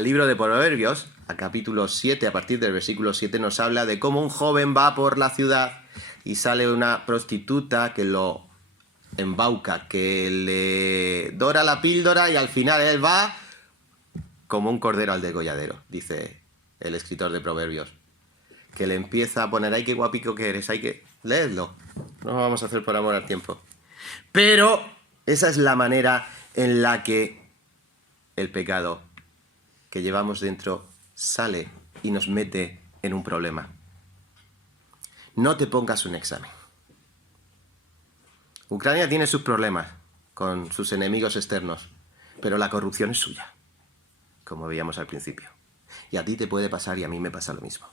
libro de Proverbios, a capítulo 7, a partir del versículo 7, nos habla de cómo un joven va por la ciudad y sale una prostituta que lo embauca, que le dora la píldora y al final él va como un cordero al degolladero, dice el escritor de Proverbios. Que le empieza a poner: ¡ay, qué guapico que eres! ¡Hay que leerlo! No lo vamos a hacer por amor al tiempo. Pero esa es la manera en la que el pecado que llevamos dentro sale y nos mete en un problema. No te pongas un examen. Ucrania tiene sus problemas con sus enemigos externos, pero la corrupción es suya, como veíamos al principio. Y a ti te puede pasar y a mí me pasa lo mismo.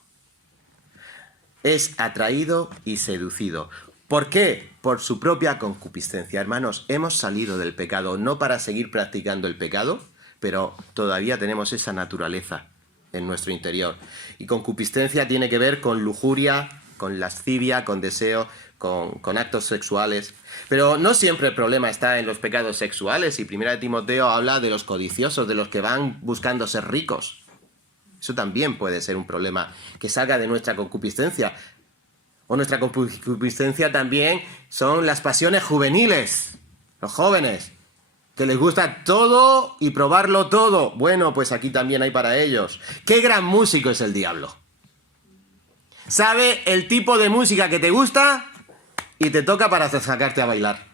Es atraído y seducido. ¿Por qué? Por su propia concupiscencia. Hermanos, hemos salido del pecado no para seguir practicando el pecado, pero todavía tenemos esa naturaleza en nuestro interior. Y concupiscencia tiene que ver con lujuria, con lascivia, con deseo, con actos sexuales. Pero no siempre el problema está en los pecados sexuales. Y 1 Timoteo habla de los codiciosos, de los que van buscando ser ricos. Eso también puede ser un problema que salga de nuestra concupiscencia. O nuestra concupiscencia también son las pasiones juveniles, los jóvenes, que les gusta todo y probarlo todo. Bueno, pues aquí también hay para ellos. ¡Qué gran músico es el diablo! Sabe el tipo de música que te gusta y te toca para sacarte a bailar.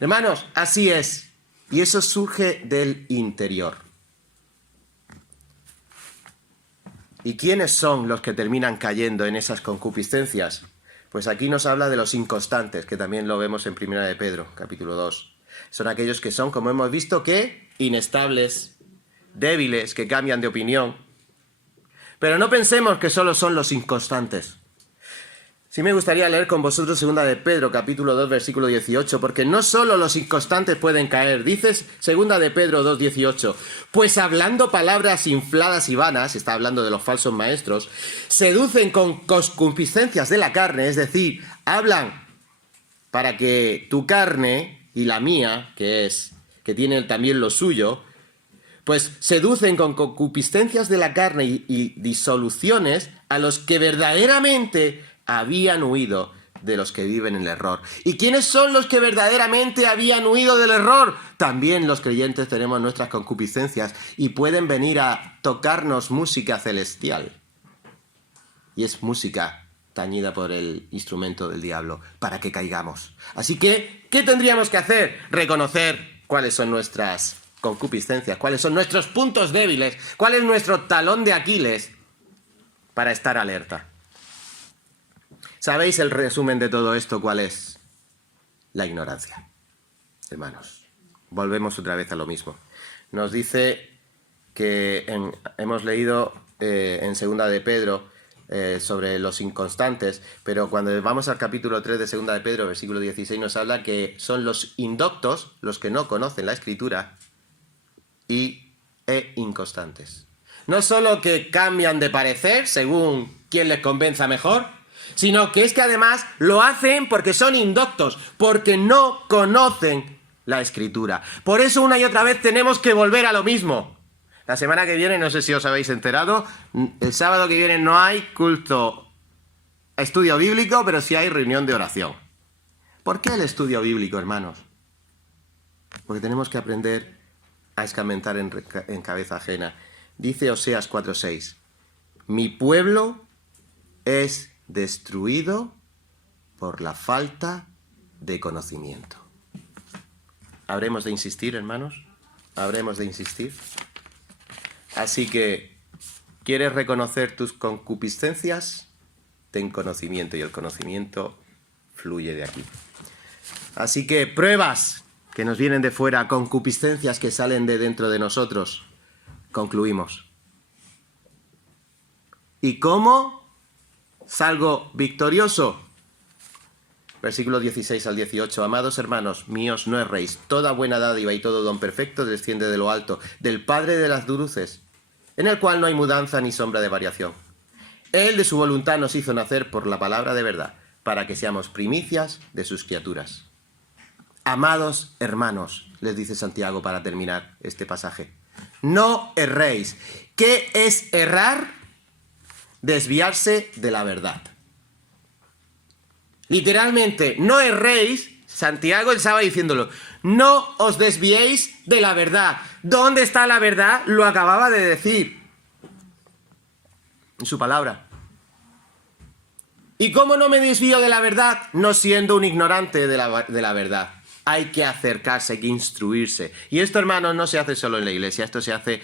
Hermanos, así es. Y eso surge del interior. ¿Y quiénes son los que terminan cayendo en esas concupiscencias? Pues aquí nos habla de los inconstantes, que también lo vemos en 1 de Pedro, capítulo 2. Son aquellos que son, como hemos visto, ¿qué? Inestables, débiles, que cambian de opinión. Pero no pensemos que solo son los inconstantes. Sí me gustaría leer con vosotros 2 de Pedro, capítulo 2, versículo 18, porque no solo los inconstantes pueden caer. Dices 2 de Pedro 2, 18, pues hablando palabras infladas y vanas, está hablando de los falsos maestros, seducen con concupiscencias de la carne, es decir, hablan para que tu carne y la mía, que tiene también lo suyo, pues seducen con concupiscencias de la carne y disoluciones a los que verdaderamente habían huido de los que viven en el error. ¿Y quiénes son los que verdaderamente habían huido del error? También los creyentes tenemos nuestras concupiscencias y pueden venir a tocarnos música celestial. Y es música tañida por el instrumento del diablo para que caigamos. Así que, ¿qué tendríamos que hacer? Reconocer cuáles son nuestras concupiscencias, cuáles son nuestros puntos débiles, cuál es nuestro talón de Aquiles para estar alerta. ¿Sabéis el resumen de todo esto cuál es? La ignorancia. Hermanos, volvemos otra vez a lo mismo. Nos dice que hemos leído en 2 de Pedro sobre los inconstantes, pero cuando vamos al capítulo 3 de 2 de Pedro, versículo 16, nos habla que son los indoctos, los que no conocen la Escritura, e inconstantes. No solo que cambian de parecer según quien les convenza mejor, sino que es que además lo hacen porque son indoctos, porque no conocen la Escritura. Por eso una y otra vez tenemos que volver a lo mismo. La semana que viene, no sé si os habéis enterado, el sábado que viene no hay culto, estudio bíblico, pero sí hay reunión de oración. ¿Por qué el estudio bíblico, hermanos? Porque tenemos que aprender a escarmentar en cabeza ajena. Dice Oseas 4:6, mi pueblo es destruido por la falta de conocimiento. ¿Habremos de insistir, hermanos? ¿Habremos de insistir? Así que, ¿quieres reconocer tus concupiscencias? Ten conocimiento, y el conocimiento fluye de aquí. Así que pruebas que nos vienen de fuera, concupiscencias que salen de dentro de nosotros. Concluimos. ¿Y cómo salgo victorioso? Versículos 16 al 18. Amados hermanos míos, no erréis. Toda buena dádiva y todo don perfecto desciende de lo alto, del Padre de las luces, en el cual no hay mudanza ni sombra de variación. Él de su voluntad nos hizo nacer por la palabra de verdad, para que seamos primicias de sus criaturas. Amados hermanos, les dice Santiago para terminar este pasaje, no erréis. ¿Qué es errar? Desviarse de la verdad. Literalmente, no erréis. Santiago estaba diciéndolo, no os desviéis de la verdad. ¿Dónde está la verdad? Lo acababa de decir en su palabra. ¿Y cómo no me desvío de la verdad? No siendo un ignorante de la verdad. Hay que acercarse, hay que instruirse. Y esto, hermanos, no se hace solo en la iglesia, esto se hace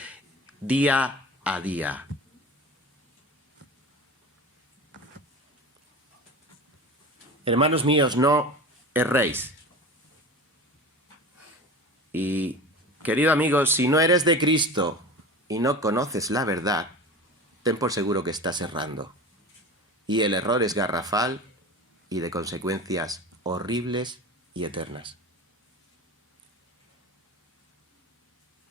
día a día. Hermanos míos, no erréis. Y, querido amigo, si no eres de Cristo y no conoces la verdad, ten por seguro que estás errando. Y el error es garrafal y de consecuencias horribles y eternas.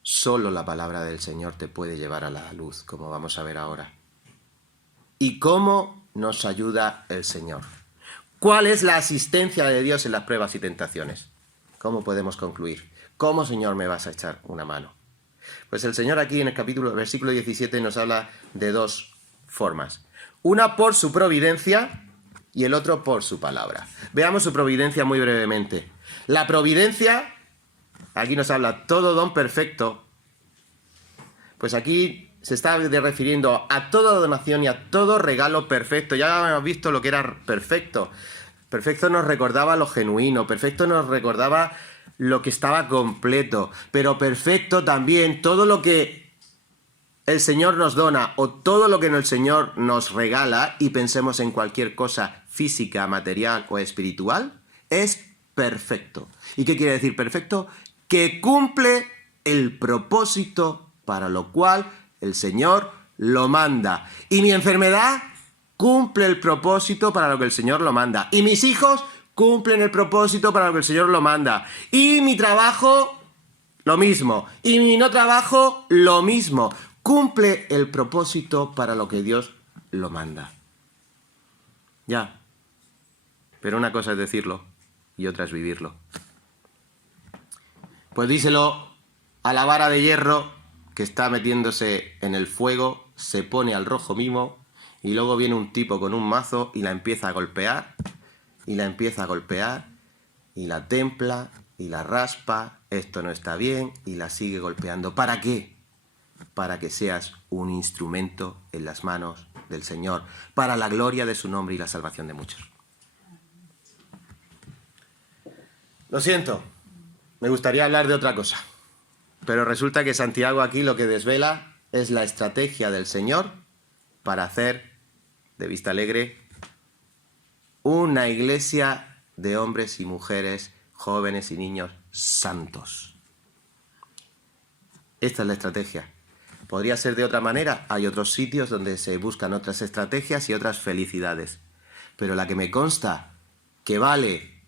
Solo la palabra del Señor te puede llevar a la luz, como vamos a ver ahora. ¿Y cómo nos ayuda el Señor? ¿Cuál es la asistencia de Dios en las pruebas y tentaciones? ¿Cómo podemos concluir? ¿Cómo, Señor, me vas a echar una mano? Pues el Señor aquí en el versículo 17 nos habla de dos formas. Una por su providencia y el otro por su palabra. Veamos su providencia muy brevemente. La providencia, aquí nos habla todo don perfecto. Pues aquí se está refiriendo a toda donación y a todo regalo perfecto. Ya hemos visto lo que era perfecto. Perfecto nos recordaba lo genuino, perfecto nos recordaba lo que estaba completo, pero perfecto también todo lo que el Señor nos dona o todo lo que el Señor nos regala, y pensemos en cualquier cosa física, material o espiritual, es perfecto. ¿Y qué quiere decir perfecto? Que cumple el propósito para lo cual el Señor lo manda. Y mi enfermedad cumple el propósito para lo que el Señor lo manda. Y mis hijos cumplen el propósito para lo que el Señor lo manda. Y mi trabajo, lo mismo. Y mi no trabajo, lo mismo. Cumple el propósito para lo que Dios lo manda. Ya. Pero una cosa es decirlo y otra es vivirlo. Pues díselo a la vara de hierro que está metiéndose en el fuego, se pone al rojo vivo y luego viene un tipo con un mazo y la empieza a golpear, y la empieza a golpear, y la templa, y la raspa, esto no está bien, y la sigue golpeando. ¿Para qué? Para que seas un instrumento en las manos del Señor, para la gloria de su nombre y la salvación de muchos. Lo siento, me gustaría hablar de otra cosa, pero resulta que Santiago aquí lo que desvela es la estrategia del Señor para hacer de Vista Alegre una iglesia de hombres y mujeres, jóvenes y niños santos. Esta es la estrategia. ¿Podría ser de otra manera? Hay otros sitios donde se buscan otras estrategias y otras felicidades. Pero la que me consta que vale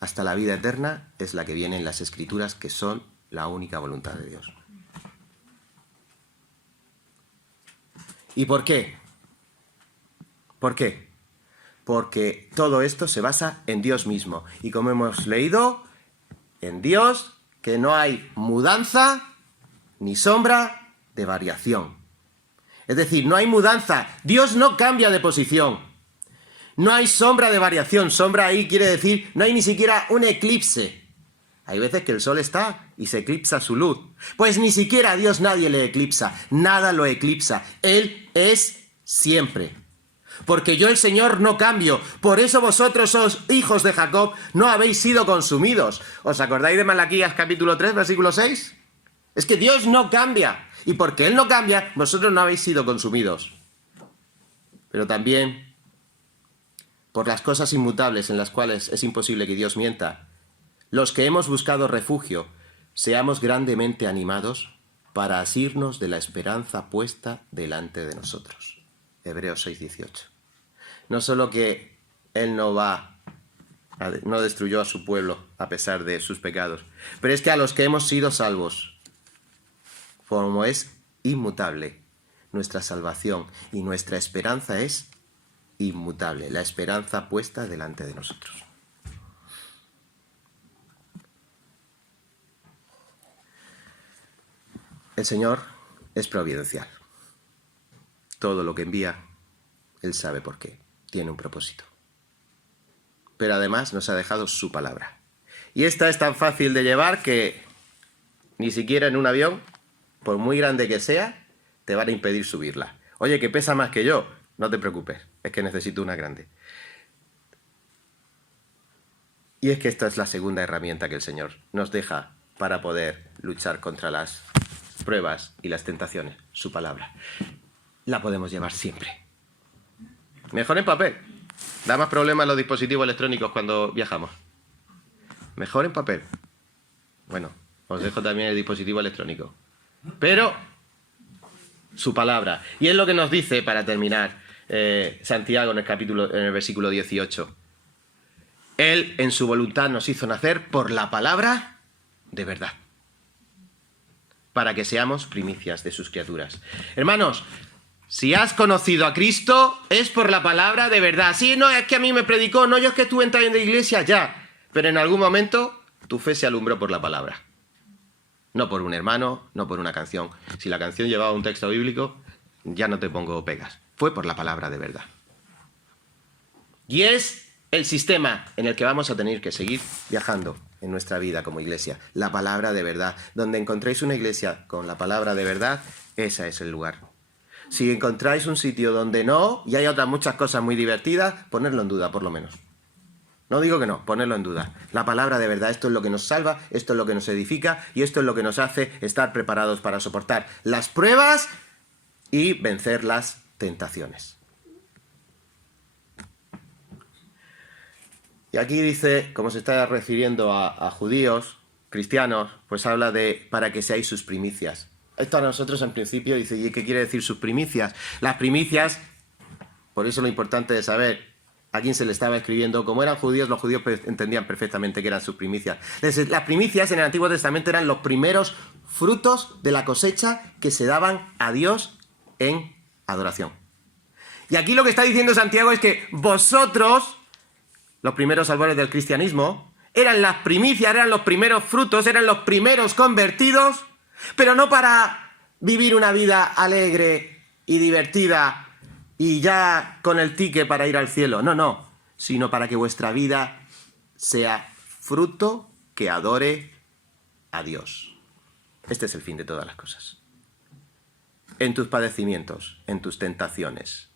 hasta la vida eterna es la que viene en las Escrituras, que son la única voluntad de Dios. ¿Y por qué? ¿Por qué? porque todo esto se basa en Dios mismo. Y como hemos leído, en Dios, que no hay mudanza ni sombra de variación. Es decir, no hay mudanza. Dios no cambia de posición. No hay sombra de variación. Sombra ahí quiere decir, no hay ni siquiera un eclipse. Hay veces que el sol está y se eclipsa su luz. Pues ni siquiera a Dios nadie le eclipsa. Nada lo eclipsa. Él es siempre. Porque yo, el Señor, no cambio. Por eso vosotros, hijos de Jacob, no habéis sido consumidos. ¿Os acordáis de Malaquías capítulo 3, versículo 6? Es que Dios no cambia. Y porque Él no cambia, vosotros no habéis sido consumidos. Pero también por las cosas inmutables en las cuales es imposible que Dios mienta, los que hemos buscado refugio, seamos grandemente animados para asirnos de la esperanza puesta delante de nosotros. Hebreos 6:18. No solo que Él no destruyó a su pueblo a pesar de sus pecados, pero es que a los que hemos sido salvos, como es inmutable nuestra salvación y nuestra esperanza es inmutable, la esperanza puesta delante de nosotros. El Señor es providencial. Todo lo que envía, Él sabe por qué, tiene un propósito. Pero además nos ha dejado su palabra. Y esta es tan fácil de llevar que ni siquiera en un avión, por muy grande que sea, te van a impedir subirla. Oye, que pesa más que yo, no te preocupes, es que necesito una grande. Y es que esta es la segunda herramienta que el Señor nos deja para poder luchar contra las pruebas y las tentaciones, su palabra. La podemos llevar siempre. Mejor en papel. Da más problemas los dispositivos electrónicos cuando viajamos. Mejor en papel. Bueno, os dejo también el dispositivo electrónico. Pero su palabra. Y es lo que nos dice, para terminar, Santiago en el versículo 18. Él en su voluntad nos hizo nacer por la palabra de verdad, para que seamos primicias de sus criaturas. Hermanos, si has conocido a Cristo, es por la palabra de verdad. Sí, no, es que a mí me predicó, no, yo es que estuve en la iglesia, ya. Pero en algún momento tu fe se alumbró por la palabra. No por un hermano, no por una canción. Si la canción llevaba un texto bíblico, ya no te pongo pegas. Fue por la palabra de verdad. Y es el sistema en el que vamos a tener que seguir viajando en nuestra vida como iglesia. La palabra de verdad. Donde encontréis una iglesia con la palabra de verdad, ese es el lugar. Si encontráis un sitio donde no, y hay otras muchas cosas muy divertidas, ponedlo en duda, por lo menos. No digo que no, ponedlo en duda. La palabra de verdad, esto es lo que nos salva, esto es lo que nos edifica y esto es lo que nos hace estar preparados para soportar las pruebas y vencer las tentaciones. Y aquí dice, como se está refiriendo a judíos, cristianos, pues habla de para que seáis sus primicias. Esto a nosotros en principio dice, ¿y qué quiere decir sus primicias? Las primicias, por eso lo importante de saber a quién se le estaba escribiendo. Como eran judíos, los judíos entendían perfectamente que eran sus primicias. Las primicias en el Antiguo Testamento eran los primeros frutos de la cosecha que se daban a Dios en adoración. Y aquí lo que está diciendo Santiago es que vosotros, los primeros albores del cristianismo, eran las primicias, eran los primeros frutos, eran los primeros convertidos, pero no para vivir una vida alegre y divertida y ya con el ticket para ir al cielo. No, sino para que vuestra vida sea fruto que adore a Dios. Este es el fin de todas las cosas. En tus padecimientos, en tus tentaciones,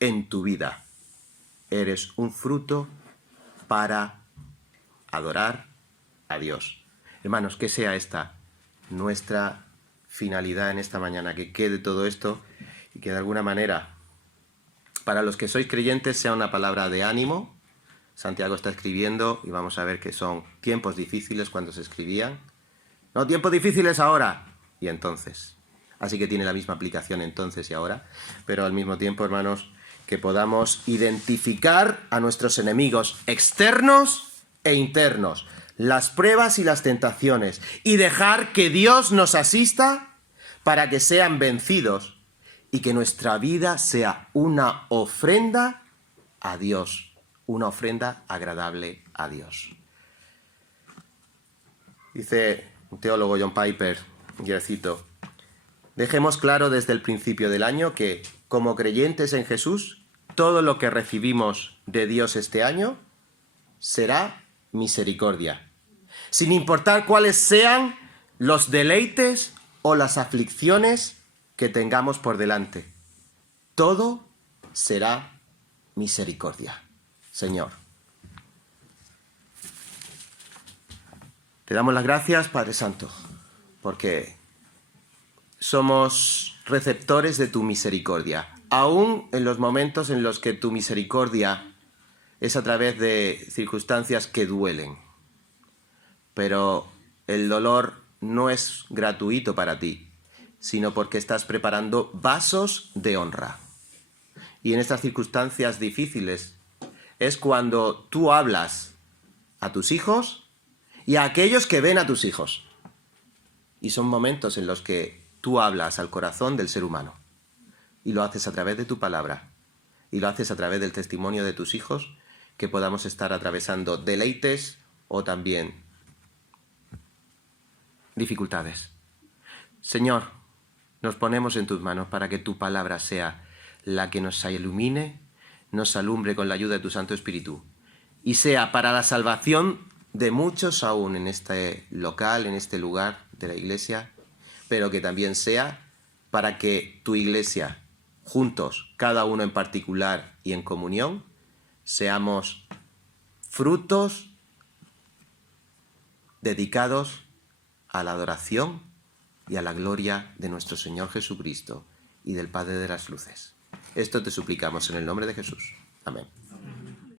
en tu vida, eres un fruto para adorar a Dios. Hermanos, que sea esta nuestra finalidad en esta mañana, que quede todo esto y que de alguna manera, para los que sois creyentes, sea una palabra de ánimo. Santiago está escribiendo y vamos a ver que son tiempos difíciles cuando se escribían. No, tiempos difíciles ahora y entonces. Así que tiene la misma aplicación entonces y ahora, pero al mismo tiempo, hermanos, que podamos identificar a nuestros enemigos externos e internos, las pruebas y las tentaciones, y dejar que Dios nos asista para que sean vencidos y que nuestra vida sea una ofrenda a Dios, una ofrenda agradable a Dios. Dice un teólogo, John Piper, yo cito: dejemos claro desde el principio del año que, como creyentes en Jesús, todo lo que recibimos de Dios este año será misericordia, sin importar cuáles sean los deleites o las aflicciones que tengamos por delante. Todo será misericordia. Señor, te damos las gracias, Padre Santo, porque somos receptores de tu misericordia, aún en los momentos en los que tu misericordia es a través de circunstancias que duelen. Pero el dolor no es gratuito para ti, sino porque estás preparando vasos de honra. Y en estas circunstancias difíciles es cuando tú hablas a tus hijos y a aquellos que ven a tus hijos. Y son momentos en los que tú hablas al corazón del ser humano. Y lo haces a través de tu palabra. Y lo haces a través del testimonio de tus hijos, que podamos estar atravesando deleites o también dificultades. Señor, nos ponemos en tus manos para que tu palabra sea la que nos ilumine, nos alumbre con la ayuda de tu Santo Espíritu y sea para la salvación de muchos aún en este local, en este lugar de la iglesia, pero que también sea para que tu iglesia, juntos, cada uno en particular y en comunión, seamos frutos dedicados a la adoración y a la gloria de nuestro Señor Jesucristo y del Padre de las Luces. Esto te suplicamos en el nombre de Jesús. Amén.